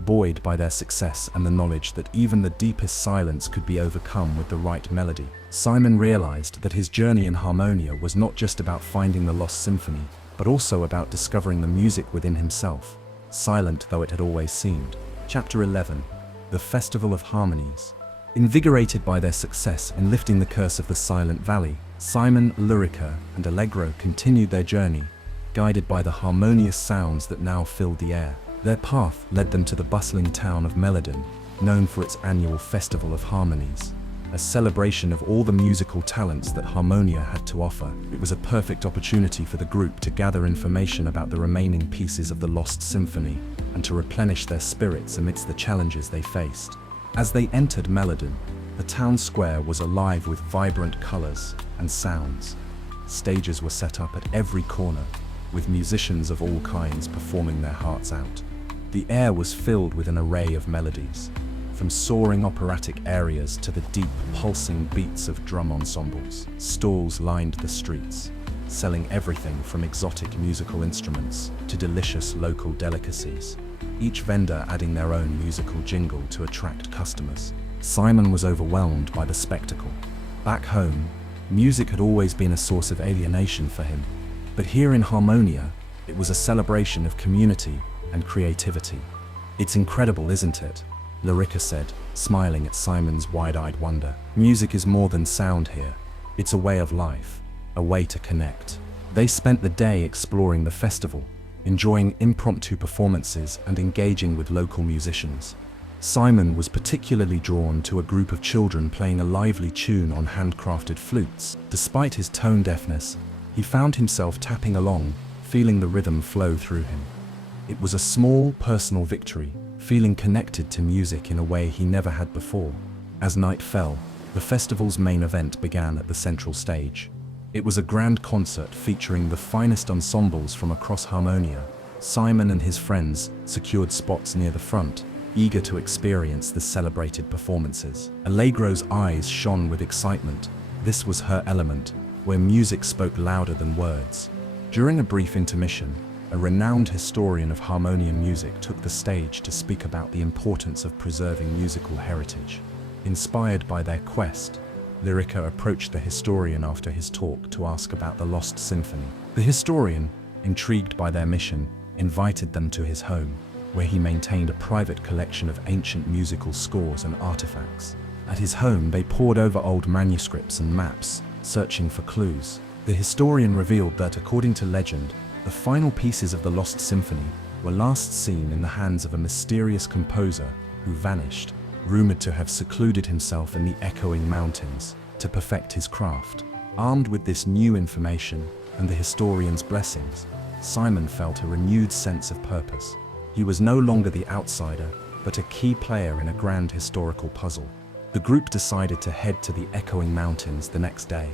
buoyed by their success and the knowledge that even the deepest silence could be overcome with the right melody. Simon realized that his journey in Harmonia was not just about finding the lost symphony, but also about discovering the music within himself, silent though it had always seemed. Chapter 11. The Festival of Harmonies. Invigorated by their success in lifting the curse of the Silent Valley, Simon, Lurica, and Allegro continued their journey, guided by the harmonious sounds that now filled the air. Their path led them to the bustling town of Melodon, known for its annual Festival of Harmonies, a celebration of all the musical talents that Harmonia had to offer. It was a perfect opportunity for the group to gather information about the remaining pieces of the Lost Symphony and to replenish their spirits amidst the challenges they faced. As they entered Melodon, the town square was alive with vibrant colors and sounds. Stages were set up at every corner, with musicians of all kinds performing their hearts out. The air was filled with an array of melodies, from soaring operatic arias to the deep, pulsing beats of drum ensembles. Stalls lined the streets, selling everything from exotic musical instruments to delicious local delicacies, each vendor adding their own musical jingle to attract customers. Simon was overwhelmed by the spectacle. Back home, music had always been a source of alienation for him, but here in Harmonia, it was a celebration of community and creativity. "It's incredible, isn't it?" Lurica said, smiling at Simon's wide-eyed wonder. "Music is more than sound here. It's a way of life, a way to connect." They spent the day exploring the festival, enjoying impromptu performances and engaging with local musicians. Simon was particularly drawn to a group of children playing a lively tune on handcrafted flutes. Despite his tone deafness, he found himself tapping along, feeling the rhythm flow through him. It was a small, personal victory, feeling connected to music in a way he never had before. As night fell, the festival's main event began at the central stage. It was a grand concert featuring the finest ensembles from across Harmonia. Simon and his friends secured spots near the front, eager to experience the celebrated performances. Allegro's eyes shone with excitement. This was her element, where music spoke louder than words. During a brief intermission, a renowned historian of Harmonian music took the stage to speak about the importance of preserving musical heritage. Inspired by their quest, Lurica approached the historian after his talk to ask about the Lost Symphony. The historian, intrigued by their mission, invited them to his home, where he maintained a private collection of ancient musical scores and artifacts. At his home, they pored over old manuscripts and maps, searching for clues. The historian revealed that, according to legend, the final pieces of the Lost Symphony were last seen in the hands of a mysterious composer who vanished, rumored to have secluded himself in the echoing mountains to perfect his craft. Armed with this new information and the historian's blessings, Simon felt a renewed sense of purpose. He was no longer the outsider, but a key player in a grand historical puzzle. The group decided to head to the echoing mountains the next day,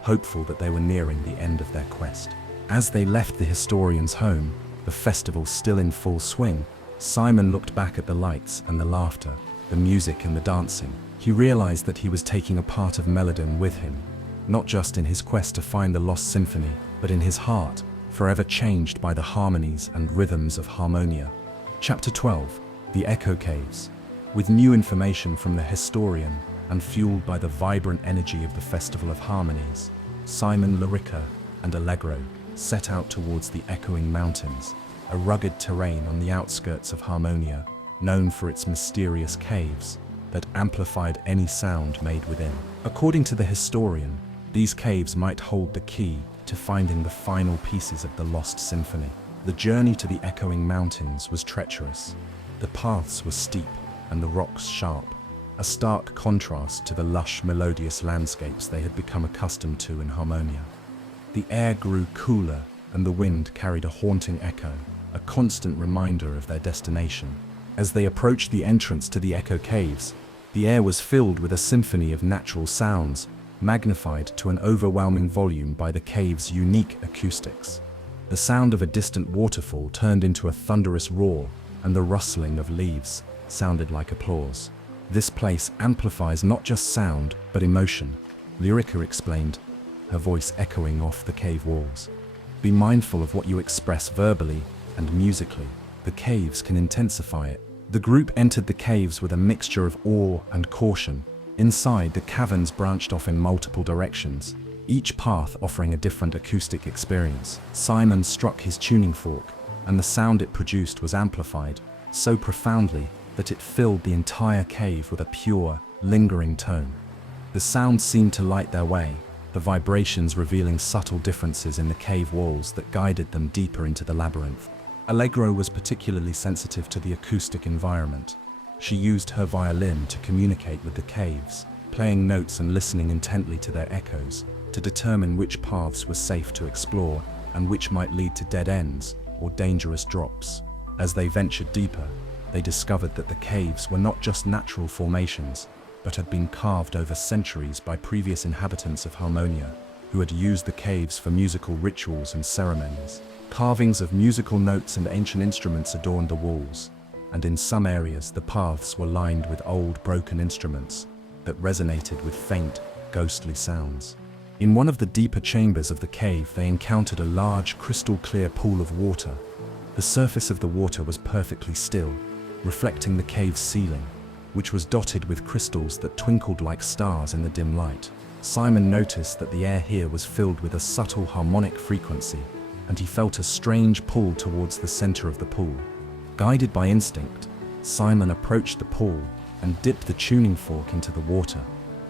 hopeful that they were nearing the end of their quest. As they left the historian's home, the festival still in full swing, Simon looked back at the lights and the laughter, the music and the dancing. He realized that he was taking a part of Melodon with him, not just in his quest to find the Lost Symphony, but in his heart, forever changed by the harmonies and rhythms of Harmonia. Chapter 12. The Echo Caves. With new information from the historian and fueled by the vibrant energy of the Festival of Harmonies, Simon, Lurica, and Allegro set out towards the echoing mountains, a rugged terrain on the outskirts of Harmonia, known for its mysterious caves that amplified any sound made within. According to the historian, these caves might hold the key to finding the final pieces of the Lost Symphony. The journey to the echoing mountains was treacherous. The paths were steep and the rocks sharp, a stark contrast to the lush, melodious landscapes they had become accustomed to in Harmonia. The air grew cooler and the wind carried a haunting echo, a constant reminder of their destination. As they approached the entrance to the Echo Caves, the air was filled with a symphony of natural sounds, magnified to an overwhelming volume by the cave's unique acoustics. The sound of a distant waterfall turned into a thunderous roar, and the rustling of leaves sounded like applause. This place amplifies not just sound, but emotion, Lyrica explained, her voice echoing off the cave walls. Be mindful of what you express verbally and musically. The caves can intensify it. The group entered the caves with a mixture of awe and caution. Inside, the caverns branched off in multiple directions, each path offering a different acoustic experience. Simon struck his tuning fork, and the sound it produced was amplified so profoundly that it filled the entire cave with a pure, lingering tone. The sound seemed to light their way, the vibrations revealing subtle differences in the cave walls that guided them deeper into the labyrinth. Allegro was particularly sensitive to the acoustic environment. She used her violin to communicate with the caves, playing notes and listening intently to their echoes to determine which paths were safe to explore and which might lead to dead ends or dangerous drops. As they ventured deeper, they discovered that the caves were not just natural formations, but had been carved over centuries by previous inhabitants of Harmonia, who had used the caves for musical rituals and ceremonies. Carvings of musical notes and ancient instruments adorned the walls, and in some areas the paths were lined with old broken instruments that resonated with faint, ghostly sounds. In one of the deeper chambers of the cave, they encountered a large, crystal-clear pool of water. The surface of the water was perfectly still, reflecting the cave's ceiling, which was dotted with crystals that twinkled like stars in the dim light. Simon noticed that the air here was filled with a subtle harmonic frequency, and he felt a strange pull towards the center of the pool. Guided by instinct, Simon approached the pool and dipped the tuning fork into the water.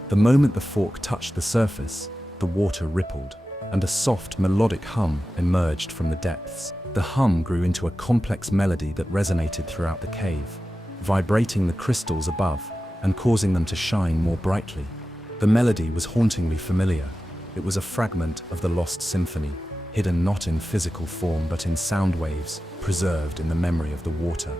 The moment the fork touched the surface, the water rippled, and a soft, melodic hum emerged from the depths. The hum grew into a complex melody that resonated throughout the cave, vibrating the crystals above and causing them to shine more brightly. The melody was hauntingly familiar. It was a fragment of the lost symphony, hidden not in physical form but in sound waves preserved in the memory of the water.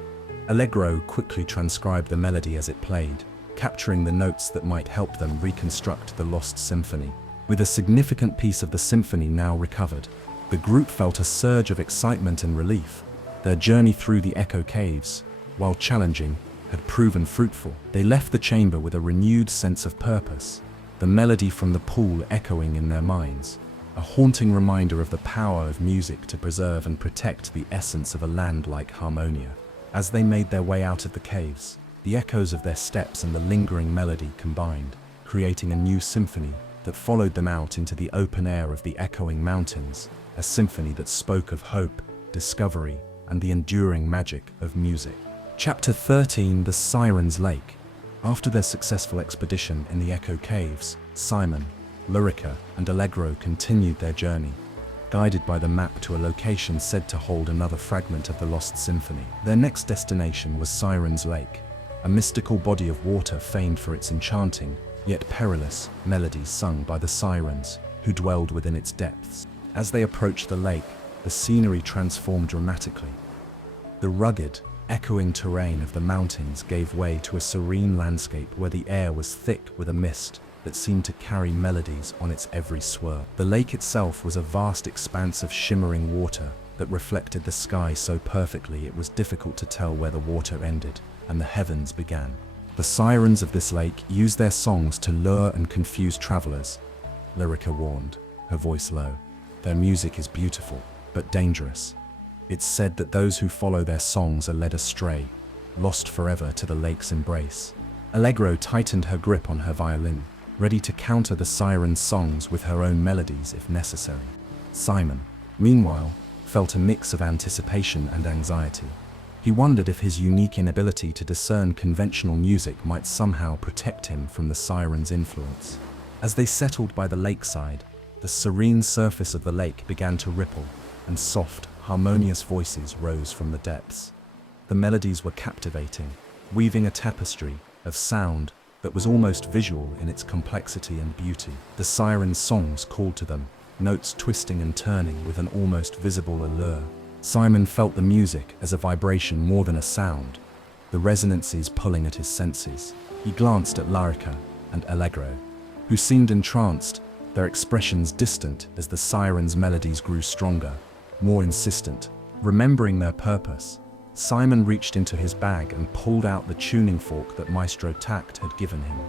Allegro quickly transcribed the melody as it played, capturing the notes that might help them reconstruct the lost symphony. With a significant piece of the symphony now recovered, the group felt a surge of excitement and relief. Their journey through the Echo Caves, while challenging, had proven fruitful. They left the chamber with a renewed sense of purpose, the melody from the pool echoing in their minds, a haunting reminder of the power of music to preserve and protect the essence of a land like Harmonia. As they made their way out of the caves, the echoes of their steps and the lingering melody combined, creating a new symphony that followed them out into the open air of the echoing mountains, a symphony that spoke of hope, discovery, and the enduring magic of music. Chapter 13: The Siren's Lake. After their successful expedition in the Echo Caves, Simon, Lyrica, and Allegro continued their journey, guided by the map to a location said to hold another fragment of the lost symphony. Their next destination was Siren's Lake, a mystical body of water famed for its enchanting, yet perilous, melodies sung by the sirens who dwelled within its depths. As they approached the lake, the scenery transformed dramatically. The rugged, echoing terrain of the mountains gave way to a serene landscape where the air was thick with a mist that seemed to carry melodies on its every swirl. The lake itself was a vast expanse of shimmering water that reflected the sky so perfectly it was difficult to tell where the water ended and the heavens began. The sirens of this lake used their songs to lure and confuse travelers, Lyrica warned, her voice low. Their music is beautiful, but dangerous. It's said that those who follow their songs are led astray, lost forever to the lake's embrace. Allegro tightened her grip on her violin, ready to counter the siren's songs with her own melodies if necessary. Simon, meanwhile, felt a mix of anticipation and anxiety. He wondered if his unique inability to discern conventional music might somehow protect him from the siren's influence. As they settled by the lakeside, the serene surface of the lake began to ripple, and soft, harmonious voices rose from the depths. The melodies were captivating, weaving a tapestry of sound that was almost visual in its complexity and beauty. The siren's songs called to them, notes twisting and turning with an almost visible allure. Simon felt the music as a vibration more than a sound, the resonances pulling at his senses. He glanced at Lyrica and Allegro, who seemed entranced, their expressions distant as the siren's melodies grew stronger. more insistent. Remembering their purpose, Simon reached into his bag and pulled out the tuning fork that Maestro Tact had given him.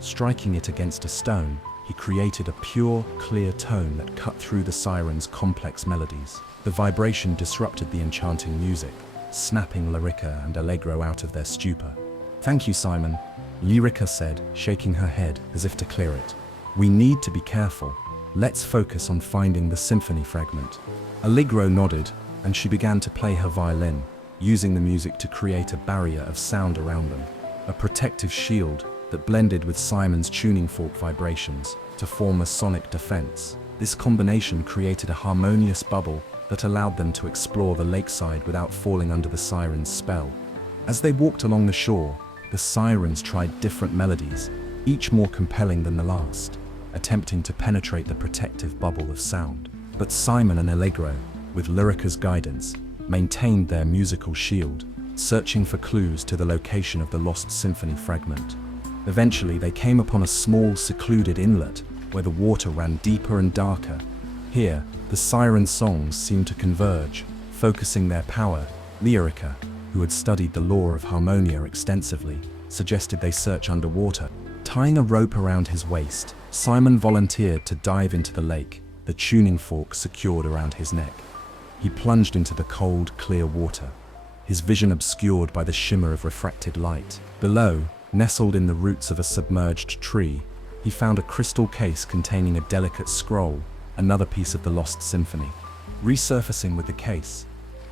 Striking it against a stone, he created a pure, clear tone that cut through the siren's complex melodies. The vibration disrupted the enchanting music, snapping Lyrica and Allegro out of their stupor. "Thank you, Simon," Lyrica said, shaking her head as if to clear it. "We need to be careful. Let's focus on finding the symphony fragment." Allegro nodded, and she began to play her violin, using the music to create a barrier of sound around them, a protective shield that blended with Simon's tuning fork vibrations to form a sonic defense. This combination created a harmonious bubble that allowed them to explore the lakeside without falling under the siren's spell. As they walked along the shore, the sirens tried different melodies, each more compelling than the last, attempting to penetrate the protective bubble of sound. But Simon and Allegro, with Lyrica's guidance, maintained their musical shield, searching for clues to the location of the lost symphony fragment. Eventually, they came upon a small, secluded inlet where the water ran deeper and darker. Here, the siren songs seemed to converge, focusing their power. Lyrica, who had studied the law of harmonia extensively, suggested they search underwater. Tying a rope around his waist, Simon volunteered to dive into the lake, the tuning fork secured around his neck. He plunged into the cold, clear water, his vision obscured by the shimmer of refracted light. Below, nestled in the roots of a submerged tree, he found a crystal case containing a delicate scroll, another piece of the lost symphony. Resurfacing with the case,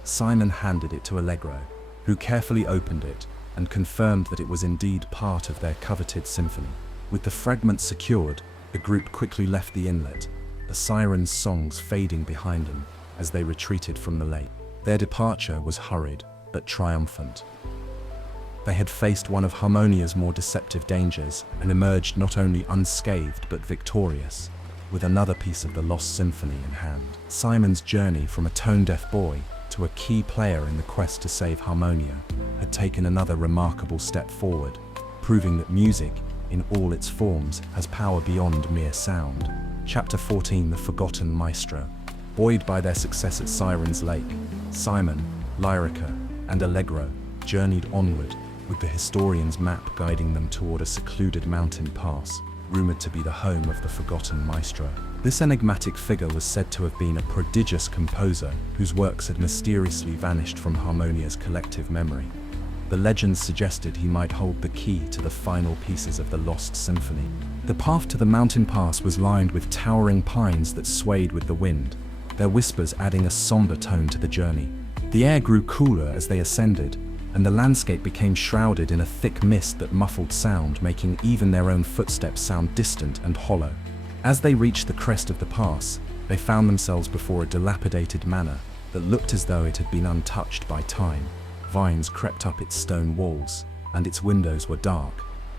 Simon handed it to Allegro, who carefully opened it and confirmed that it was indeed part of their coveted symphony. With the fragment secured, the group quickly left the inlet, the sirens' songs fading behind them as they retreated from the lake. Their departure was hurried but triumphant. They had faced one of Harmonia's more deceptive dangers and emerged not only unscathed but victorious, with another piece of the lost symphony in hand. Simon's journey from a tone-deaf boy to a key player in the quest to save Harmonia had taken another remarkable step forward, proving that music, in all its forms, has power beyond mere sound. Chapter 14: The Forgotten Maestro. Buoyed by their success at Siren's Lake, Simon, Lyrica, and Allegro journeyed onward, with the historian's map guiding them toward a secluded mountain pass, rumored to be the home of the Forgotten Maestro. This enigmatic figure was said to have been a prodigious composer whose works had mysteriously vanished from Harmonia's collective memory. The legends suggested he might hold the key to the final pieces of the lost symphony. The path to the mountain pass was lined with towering pines that swayed with the wind, their whispers adding a somber tone to the journey. The air grew cooler as they ascended, and the landscape became shrouded in a thick mist that muffled sound, making even their own footsteps sound distant and hollow. As they reached the crest of the pass, they found themselves before a dilapidated manor that looked as though it had been untouched by time. Vines crept up its stone walls, and its windows were dark,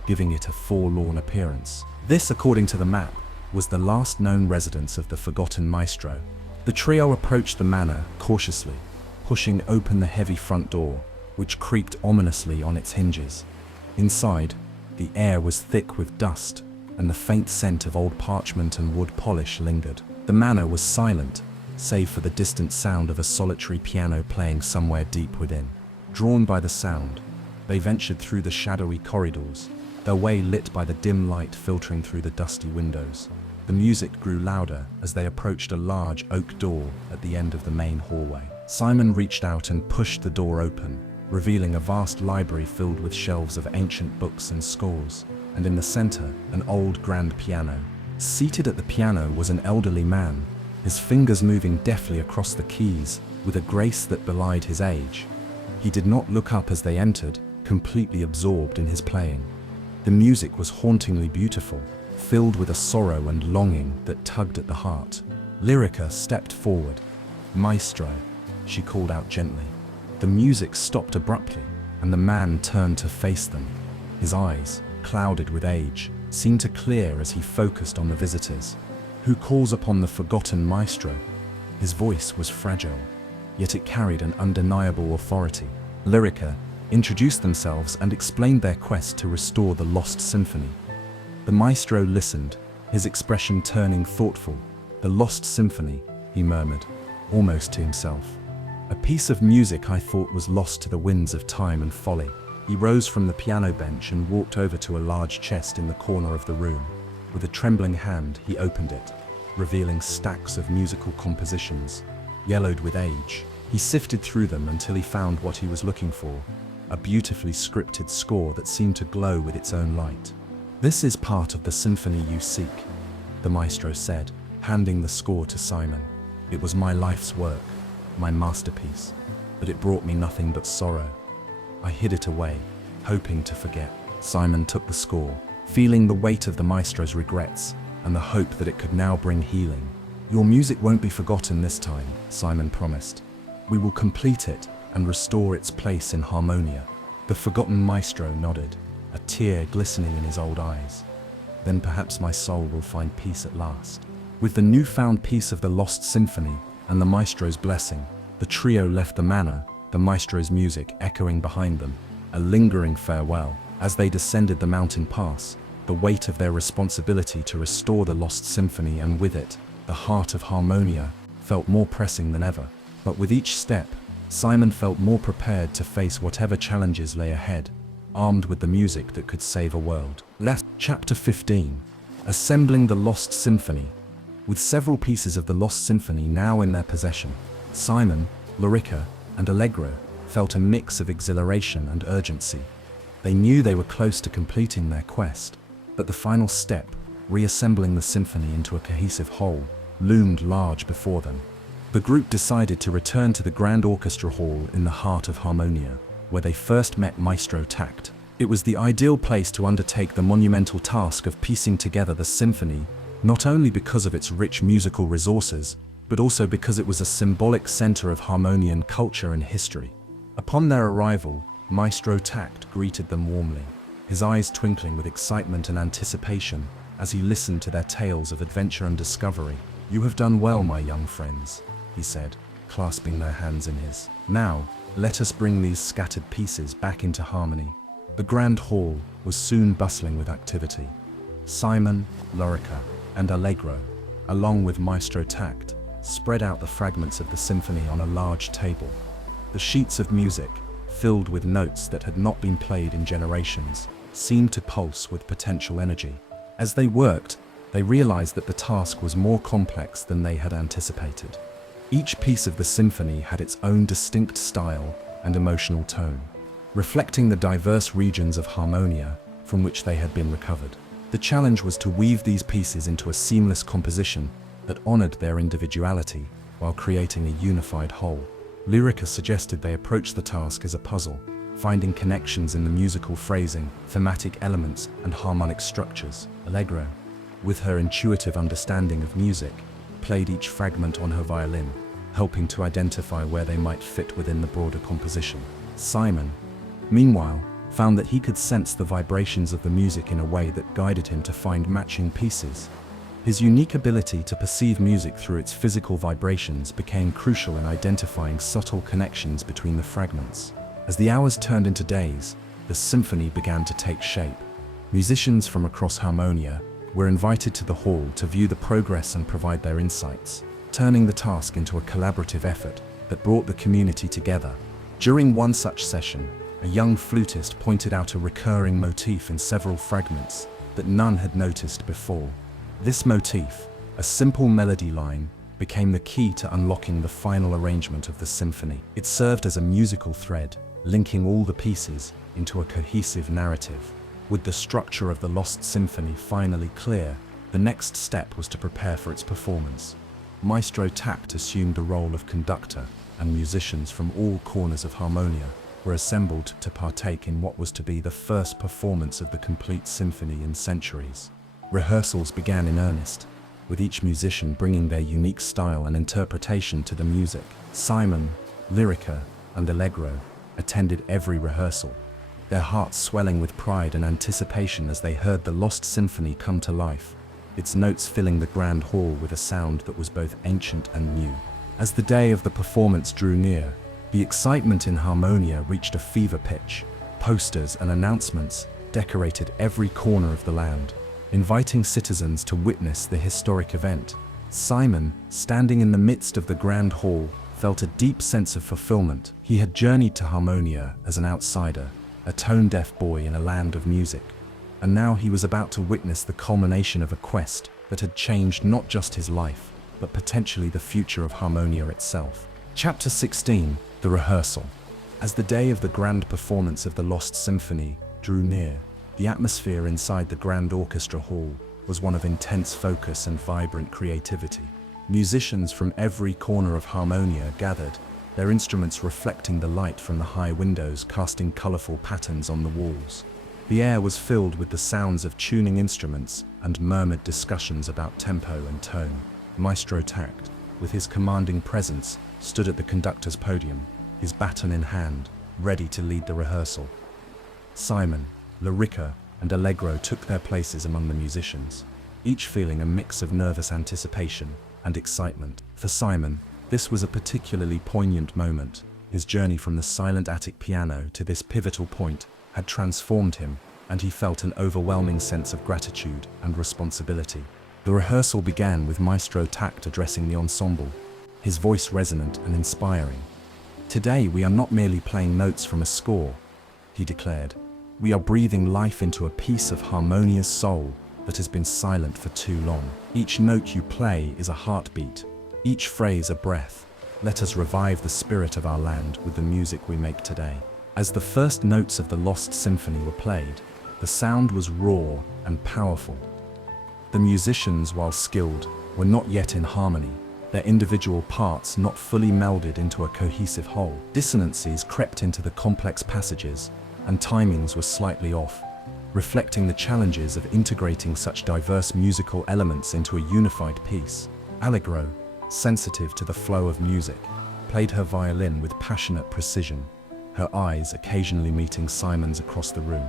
giving it a forlorn appearance. This, according to the map, was the last known residence of the Forgotten Maestro. The trio approached the manor cautiously, pushing open the heavy front door, which creaked ominously on its hinges. Inside, the air was thick with dust, and the faint scent of old parchment and wood polish lingered. The manor was silent, save for the distant sound of a solitary piano playing somewhere deep within. Drawn by the sound, they ventured through the shadowy corridors, their way lit by the dim light filtering through the dusty windows. The music grew louder as they approached a large oak door at the end of the main hallway. Simon reached out and pushed the door open, revealing a vast library filled with shelves of ancient books and scores, and in the center, an old grand piano. Seated at the piano was an elderly man, his fingers moving deftly across the keys with a grace that belied his age. He did not look up as they entered, completely absorbed in his playing. The music was hauntingly beautiful, filled with a sorrow and longing that tugged at the heart. Lyrica stepped forward. "Maestro," she called out gently. The music stopped abruptly, and the man turned to face them. His eyes, clouded with age, seemed to clear as he focused on the visitors. "Who calls upon the Forgotten Maestro?" His voice was fragile, yet it carried an undeniable authority. Lyrica introduced themselves and explained their quest to restore the lost symphony. The maestro listened, his expression turning thoughtful. "The lost symphony," he murmured. almost to himself. A piece of music I thought was lost to the winds of time and folly. He rose from the piano bench and walked over to a large chest in the corner of the room. With a trembling hand, he opened it, revealing stacks of musical compositions, yellowed with age. He sifted through them until he found what he was looking for, a beautifully scripted score that seemed to glow with its own light. "This is part of the symphony you seek," the maestro said, handing the score to Simon. "It was my life's work, my masterpiece, but it brought me nothing but sorrow. I hid it away, hoping to forget." Simon took the score, feeling the weight of the maestro's regrets and the hope that it could now bring healing. "Your music won't be forgotten this time," Simon promised. "We will complete it and restore its place in harmonia." The forgotten maestro nodded, a tear glistening in his old eyes. "Then perhaps my soul will find peace at last." With the newfound peace of the lost symphony and the maestro's blessing, the trio left the manor, the maestro's music echoing behind them, a lingering farewell. As they descended the mountain pass, the weight of their responsibility to restore the lost symphony and with it, the heart of harmonia, felt more pressing than ever. But with each step, Simon felt more prepared to face whatever challenges lay ahead, armed with the music that could save a world. Chapter 15. Assembling the Lost Symphony. With several pieces of the Lost Symphony now in their possession, Simon, Lorica, and Allegro felt a mix of exhilaration and urgency. They knew they were close to completing their quest, but the final step, reassembling the symphony into a cohesive whole, loomed large before them. The group decided to return to the Grand Orchestra Hall in the heart of Harmonia, where they first met Maestro Tact. It was the ideal place to undertake the monumental task of piecing together the symphony, not only because of its rich musical resources, but also because it was a symbolic center of Harmonian culture and history. Upon their arrival, Maestro Tact greeted them warmly, his eyes twinkling with excitement and anticipation as he listened to their tales of adventure and discovery. "You have done well, my young friends," he said, clasping their hands in his. "Now, let us bring these scattered pieces back into harmony." The grand hall was soon bustling with activity. Simon, Lorica, and Allegro, along with Maestro Tact, spread out the fragments of the symphony on a large table. The sheets of music, filled with notes that had not been played in generations, seemed to pulse with potential energy. As they worked, they realized that the task was more complex than they had anticipated. Each piece of the symphony had its own distinct style and emotional tone, reflecting the diverse regions of Harmonia from which they had been recovered. The challenge was to weave these pieces into a seamless composition that honored their individuality while creating a unified whole. Lyrica suggested they approach the task as a puzzle, finding connections in the musical phrasing, thematic elements, and harmonic structures. Allegro, with her intuitive understanding of music, played each fragment on her violin, helping to identify where they might fit within the broader composition. Simon, meanwhile, found that he could sense the vibrations of the music in a way that guided him to find matching pieces. His unique ability to perceive music through its physical vibrations became crucial in identifying subtle connections between the fragments. As the hours turned into days, the symphony began to take shape. Musicians from across Harmonia were invited to the hall to view the progress and provide their insights, turning the task into a collaborative effort that brought the community together. During one such session, a young flutist pointed out a recurring motif in several fragments that none had noticed before. This motif, a simple melody line, became the key to unlocking the final arrangement of the symphony. It served as a musical thread, linking all the pieces into a cohesive narrative. With the structure of the Lost Symphony finally clear, the next step was to prepare for its performance. Maestro Tact assumed the role of conductor, and musicians from all corners of Harmonia were assembled to partake in what was to be the first performance of the complete symphony in centuries. Rehearsals began in earnest, with each musician bringing their unique style and interpretation to the music. Simon, Lyrica, and Allegro attended every rehearsal, their hearts swelling with pride and anticipation as they heard the Lost Symphony come to life, its notes filling the grand hall with a sound that was both ancient and new. As the day of the performance drew near, the excitement in Harmonia reached a fever pitch. Posters and announcements decorated every corner of the land, inviting citizens to witness the historic event. Simon, standing in the midst of the grand hall, felt a deep sense of fulfillment. He had journeyed to Harmonia as an outsider, a tone-deaf boy in a land of music. And now he was about to witness the culmination of a quest that had changed not just his life, but potentially the future of Harmonia itself. Chapter 16, The Rehearsal. As the day of the grand performance of the Lost Symphony drew near, the atmosphere inside the Grand Orchestra Hall was one of intense focus and vibrant creativity. Musicians from every corner of Harmonia gathered, their instruments reflecting the light from the high windows, casting colorful patterns on the walls. The air was filled with the sounds of tuning instruments and murmured discussions about tempo and tone. Maestro Tact, with his commanding presence, stood at the conductor's podium, his baton in hand, ready to lead the rehearsal. Simon, Lyrica, and Allegro took their places among the musicians, each feeling a mix of nervous anticipation and excitement. For Simon, this was a particularly poignant moment. His journey from the silent attic piano to this pivotal point had transformed him, and he felt an overwhelming sense of gratitude and responsibility. The rehearsal began with Maestro Tact addressing the ensemble, his voice resonant and inspiring. "Today we are not merely playing notes from a score," he declared. "We are breathing life into a piece of Harmonia's soul that has been silent for too long. Each note you play is a heartbeat, each phrase a breath. Let us revive the spirit of our land with the music we make today." As the first notes of the Lost Symphony were played, the sound was raw and powerful. The musicians, while skilled, were not yet in harmony, their individual parts not fully melded into a cohesive whole. Dissonances crept into the complex passages, and timings were slightly off, reflecting the challenges of integrating such diverse musical elements into a unified piece. Allegro, sensitive to the flow of music, played her violin with passionate precision, her eyes occasionally meeting Simon's across the room.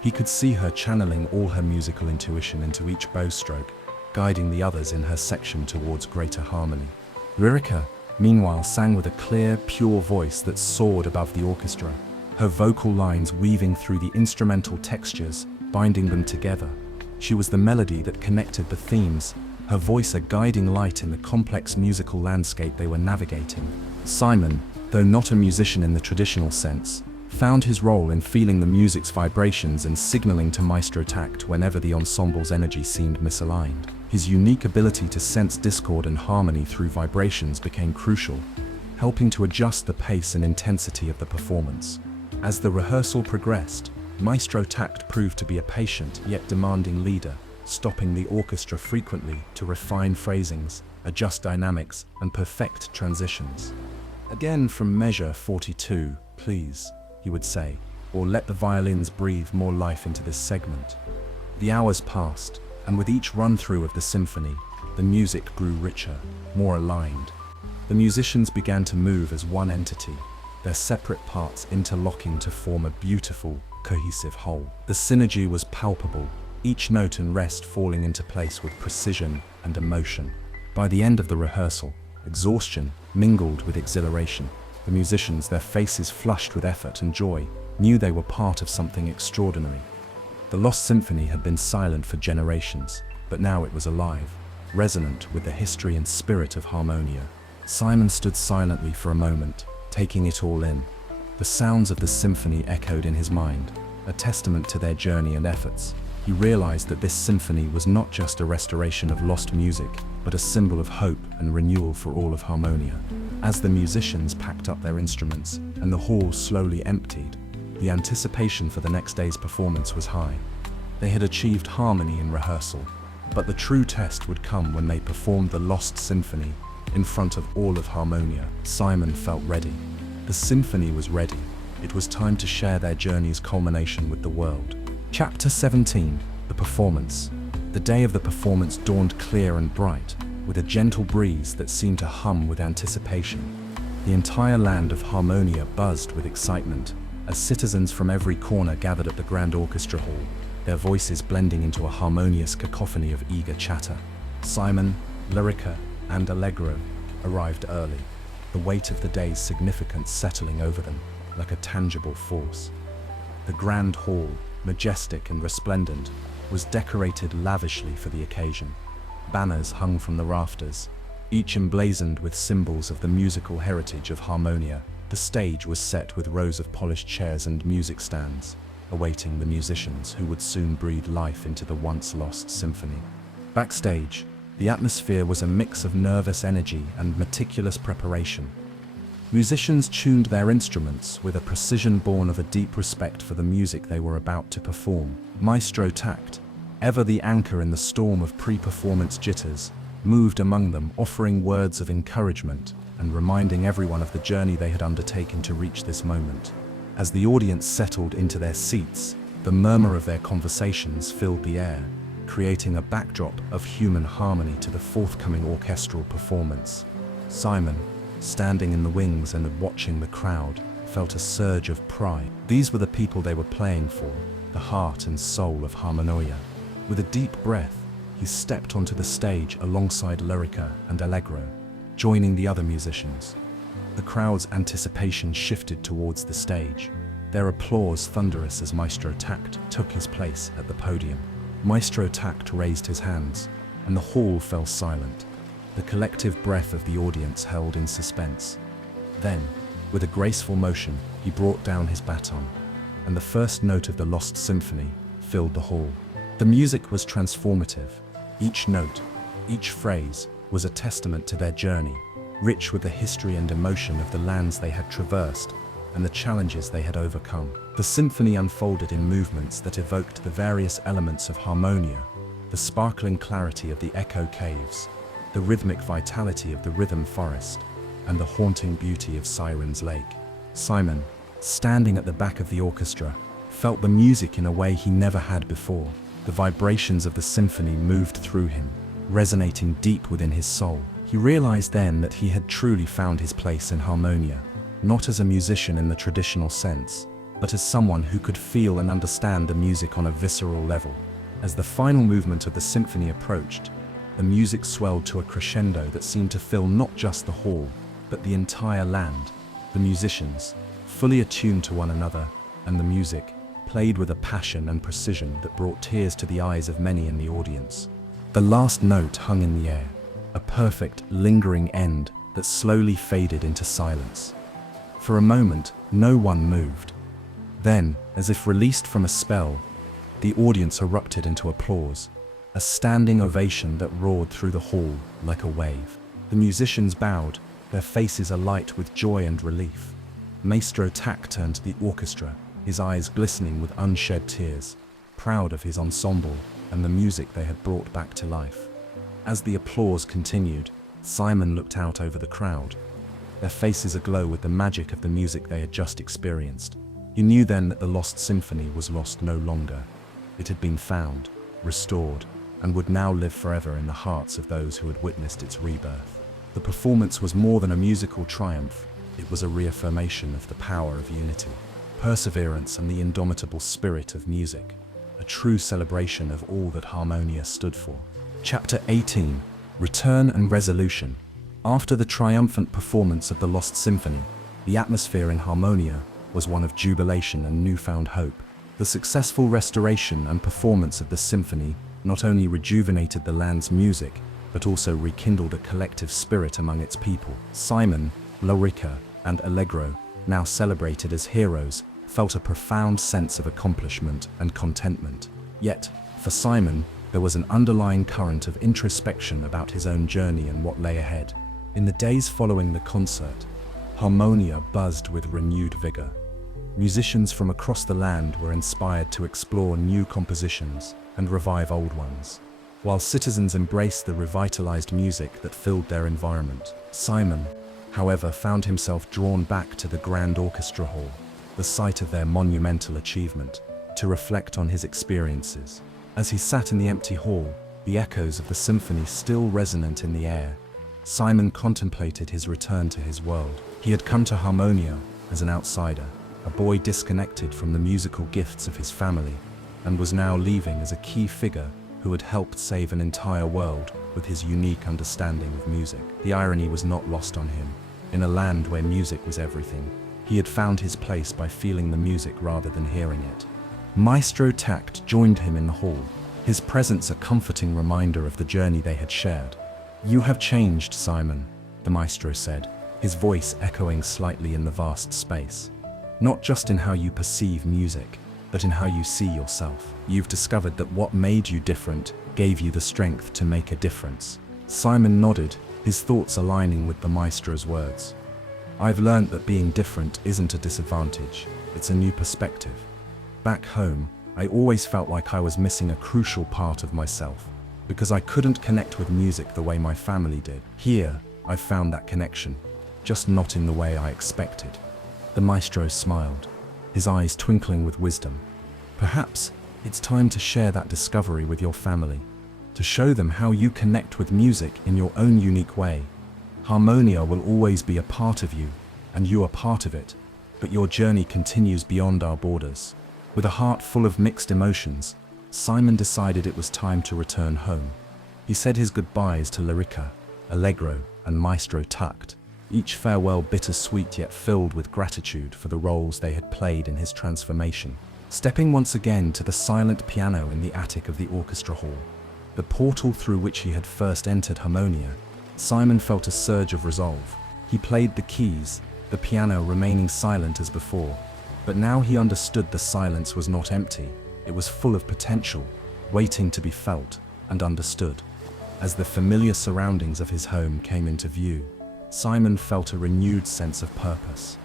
He could see her channeling all her musical intuition into each bow stroke, guiding the others in her section towards greater harmony. Lyrica, meanwhile, sang with a clear, pure voice that soared above the orchestra, her vocal lines weaving through the instrumental textures, binding them together. She was the melody that connected the themes, her voice a guiding light in the complex musical landscape they were navigating. Simon, though not a musician in the traditional sense, found his role in feeling the music's vibrations and signaling to Maestro Tact whenever the ensemble's energy seemed misaligned. His unique ability to sense discord and harmony through vibrations became crucial, helping to adjust the pace and intensity of the performance. As the rehearsal progressed, Maestro Tact proved to be a patient yet demanding leader, stopping the orchestra frequently to refine phrasings, adjust dynamics, and perfect transitions. "Again from measure 42, please," he would say, or "let the violins breathe more life into this segment." The hours passed, and with each run-through of the symphony, the music grew richer, more aligned. The musicians began to move as one entity, their separate parts interlocking to form a beautiful, cohesive whole. The synergy was palpable, each note and rest falling into place with precision and emotion. By the end of the rehearsal, exhaustion mingled with exhilaration. The musicians, their faces flushed with effort and joy, knew they were part of something extraordinary. The Lost Symphony had been silent for generations, but now it was alive, resonant with the history and spirit of Harmonia. Simon stood silently for a moment, taking it all in. The sounds of the symphony echoed in his mind, a testament to their journey and efforts. He realized that this symphony was not just a restoration of lost music, but a symbol of hope and renewal for all of Harmonia. As the musicians packed up their instruments and the hall slowly emptied, the anticipation for the next day's performance was high. They had achieved harmony in rehearsal, but the true test would come when they performed the Lost Symphony in front of all of Harmonia. Simon felt ready. The symphony was ready. It was time to share their journey's culmination with the world. Chapter 17, The Performance. The day of the performance dawned clear and bright, with a gentle breeze that seemed to hum with anticipation. The entire land of Harmonia buzzed with excitement, as citizens from every corner gathered at the Grand Orchestra Hall, their voices blending into a harmonious cacophony of eager chatter. Simon, Lyrica, and Allegro arrived early, the weight of the day's significance settling over them like a tangible force. The grand hall, majestic and resplendent, was decorated lavishly for the occasion. banners hung from the rafters, each emblazoned with symbols of the musical heritage of Harmonia. The stage was set with rows of polished chairs and music stands, awaiting the musicians who would soon breathe life into the once-lost symphony. Backstage, the atmosphere was a mix of nervous energy and meticulous preparation. Musicians tuned their instruments with a precision born of a deep respect for the music they were about to perform. Maestro Tact, ever the anchor in the storm of pre-performance jitters, moved among them, offering words of encouragement and reminding everyone of the journey they had undertaken to reach this moment. As the audience settled into their seats, the murmur of their conversations filled the air, creating a backdrop of human harmony to the forthcoming orchestral performance. Simon, standing in the wings and watching the crowd, felt a surge of pride. These were the people they were playing for, the heart and soul of Harmonia. With a deep breath, he stepped onto the stage alongside Lyrica and Allegro, joining the other musicians. The crowd's anticipation shifted towards the stage, their applause thunderous as Maestro Tact took his place at the podium. Maestro Tact raised his hands, and the hall fell silent, the collective breath of the audience held in suspense. Then, with a graceful motion, he brought down his baton, and the first note of the Lost Symphony filled the hall. The music was transformative. Each note, each phrase, was a testament to their journey, rich with the history and emotion of the lands they had traversed and the challenges they had overcome. The symphony unfolded in movements that evoked the various elements of Harmonia, the sparkling clarity of the echo caves, the rhythmic vitality of the rhythm forest, and the haunting beauty of Siren's Lake. Simon, standing at the back of the orchestra, felt the music in a way he never had before. The vibrations of the symphony moved through him, resonating deep within his soul. He realized then that he had truly found his place in Harmonia, not as a musician in the traditional sense, but as someone who could feel and understand the music on a visceral level. As the final movement of the symphony approached, the music swelled to a crescendo that seemed to fill not just the hall, but the entire land. The musicians, fully attuned to one another, and the music, played with a passion and precision that brought tears to the eyes of many in the audience. The last note hung in the air, a perfect, lingering end that slowly faded into silence. For a moment, no one moved. Then, as if released from a spell, the audience erupted into applause, a standing ovation that roared through the hall like a wave. The musicians bowed, their faces alight with joy and relief. Maestro Tact turned to the orchestra, his eyes glistening with unshed tears, proud of his ensemble and the music they had brought back to life. As the applause continued, Simon looked out over the crowd, their faces aglow with the magic of the music they had just experienced. He knew then that the Lost Symphony was lost no longer. It had been found, restored, and would now live forever in the hearts of those who had witnessed its rebirth. The performance was more than a musical triumph. It was a reaffirmation of the power of unity, perseverance, and the indomitable spirit of music, a true celebration of all that Harmonia stood for. Chapter 18: Return and Resolution. After the triumphant performance of the Lost Symphony, the atmosphere in Harmonia was one of jubilation and newfound hope. The successful restoration and performance of the symphony not only rejuvenated the land's music, but also rekindled a collective spirit among its people. Simon, Lyrica, and Allegro, now celebrated as heroes, felt a profound sense of accomplishment and contentment. Yet, for Simon, there was an underlying current of introspection about his own journey and what lay ahead. In the days following the concert, Harmonia buzzed with renewed vigor. Musicians from across the land were inspired to explore new compositions and revive old ones, while citizens embraced the revitalized music that filled their environment. Simon, however, found himself drawn back to the Grand Orchestra Hall, the site of their monumental achievement, to reflect on his experiences. As he sat in the empty hall, the echoes of the symphony still resonant in the air, Simon contemplated his return to his world. He had come to Harmonia as an outsider, a boy disconnected from the musical gifts of his family, and was now leaving as a key figure who had helped save an entire world with his unique understanding of music. The irony was not lost on him. In a land where music was everything, he had found his place by feeling the music rather than hearing it. Maestro Tact joined him in the hall, his presence a comforting reminder of the journey they had shared. "You have changed, Simon," the maestro said, his voice echoing slightly in the vast space. "Not just in how you perceive music, but in how you see yourself. You've discovered that what made you different gave you the strength to make a difference." Simon nodded, his thoughts aligning with the maestro's words. "I've learned that being different isn't a disadvantage, it's a new perspective. Back home, I always felt like I was missing a crucial part of myself, because I couldn't connect with music the way my family did. Here, I've found that connection, just not in the way I expected." The maestro smiled, his eyes twinkling with wisdom. "Perhaps it's time to share that discovery with your family, to show them how you connect with music in your own unique way. Harmonia will always be a part of you, and you are part of it, but your journey continues beyond our borders." With a heart full of mixed emotions, Simon decided it was time to return home. He said his goodbyes to Lyrica, Allegro, and Maestro Tucked, each farewell bittersweet yet filled with gratitude for the roles they had played in his transformation. Stepping once again to the silent piano in the attic of the orchestra hall, the portal through which he had first entered Harmonia, Simon felt a surge of resolve. He played the keys, the piano remaining silent as before, but now he understood the silence was not empty, it was full of potential, waiting to be felt and understood. As the familiar surroundings of his home came into view, Simon felt a renewed sense of purpose.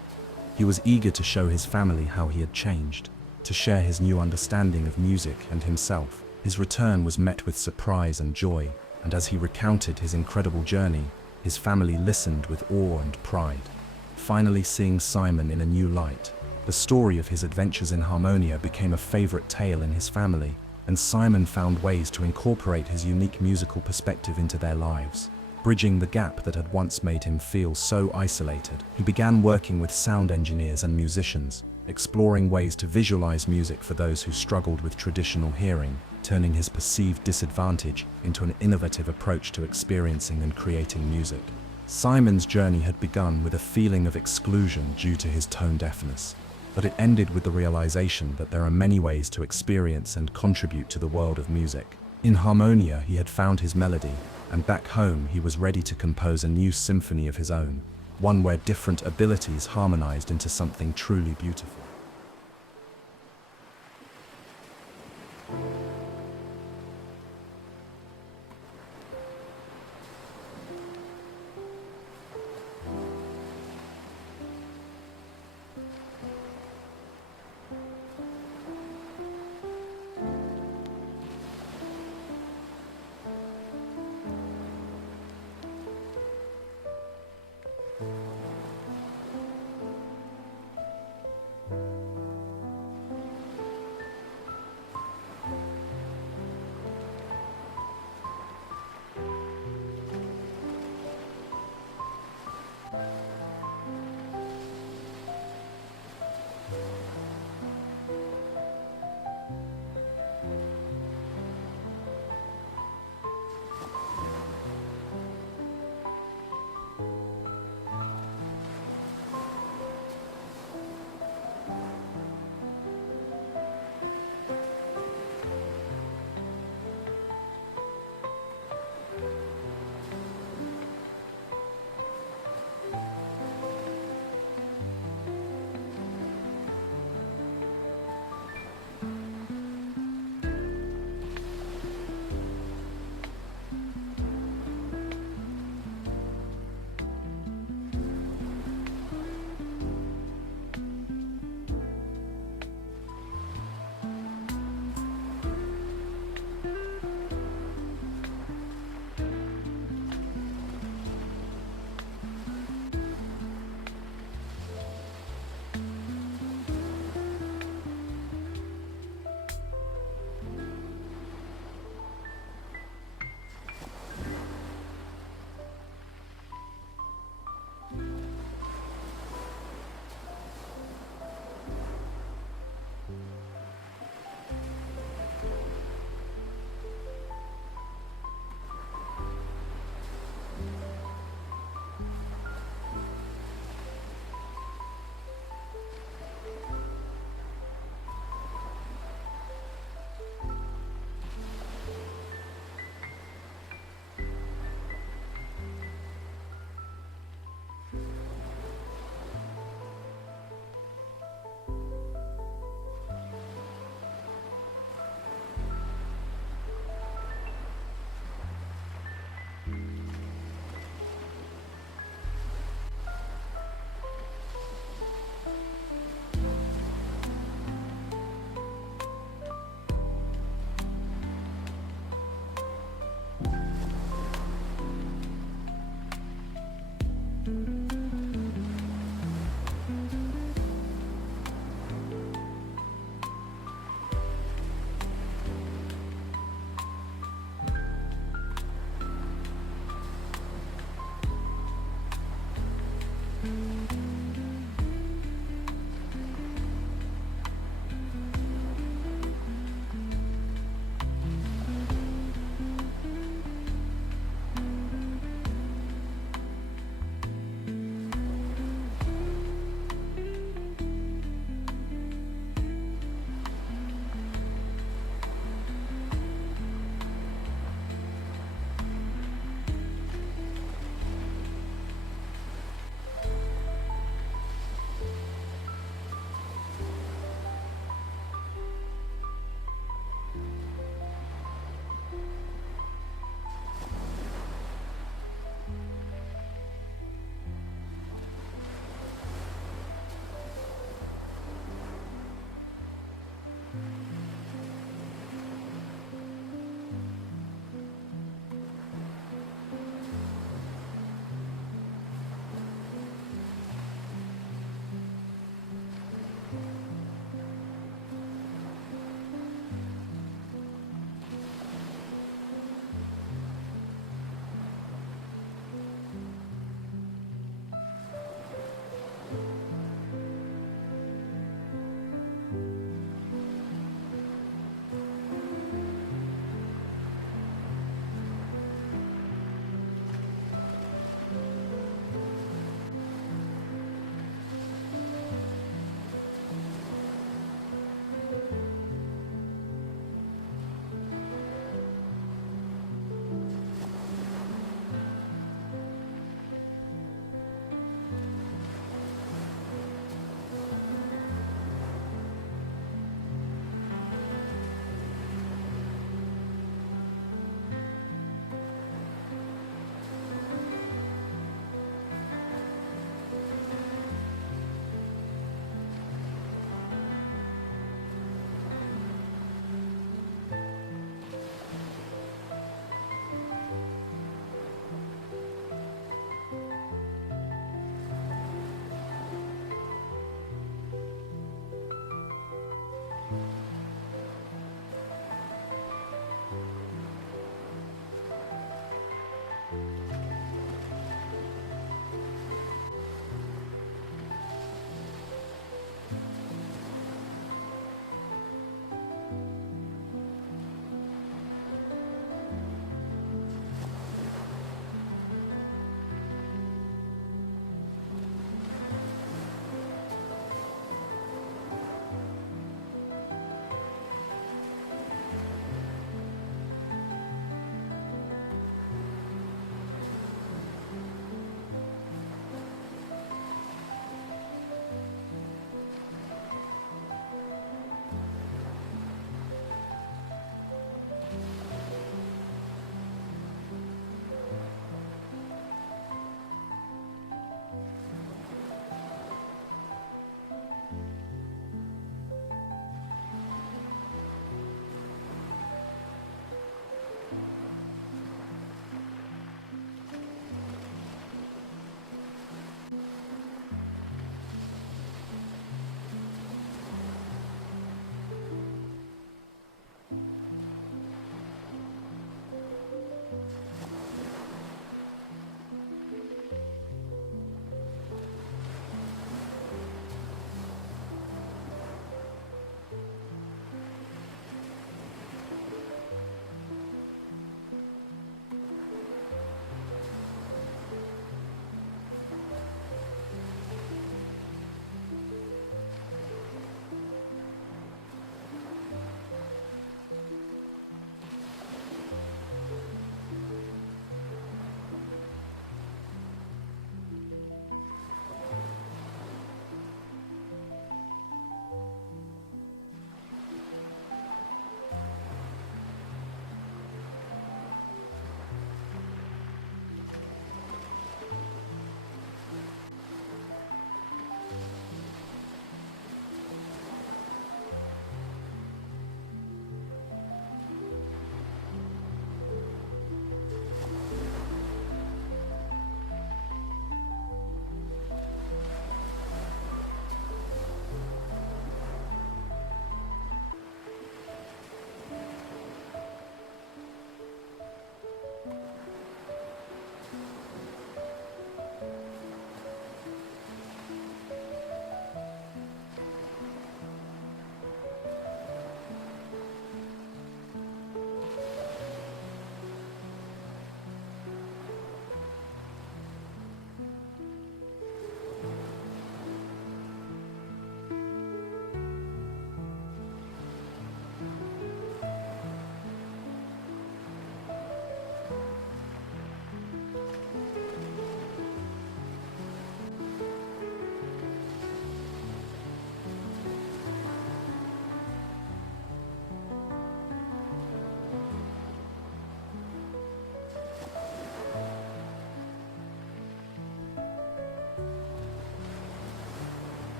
He was eager to show his family how he had changed, to share his new understanding of music and himself. His return was met with surprise and joy, and as he recounted his incredible journey, his family listened with awe and pride, finally seeing Simon in a new light. The story of his adventures in Harmonia became a favorite tale in his family, and Simon found ways to incorporate his unique musical perspective into their lives. Bridging the gap that had once made him feel so isolated, he began working with sound engineers and musicians, exploring ways to visualize music for those who struggled with traditional hearing, turning his perceived disadvantage into an innovative approach to experiencing and creating music. Simon's journey had begun with a feeling of exclusion due to his tone deafness, but it ended with the realization that there are many ways to experience and contribute to the world of music. In Harmonia, he had found his melody, and back home he was ready to compose a new symphony of his own, one where different abilities harmonized into something truly beautiful.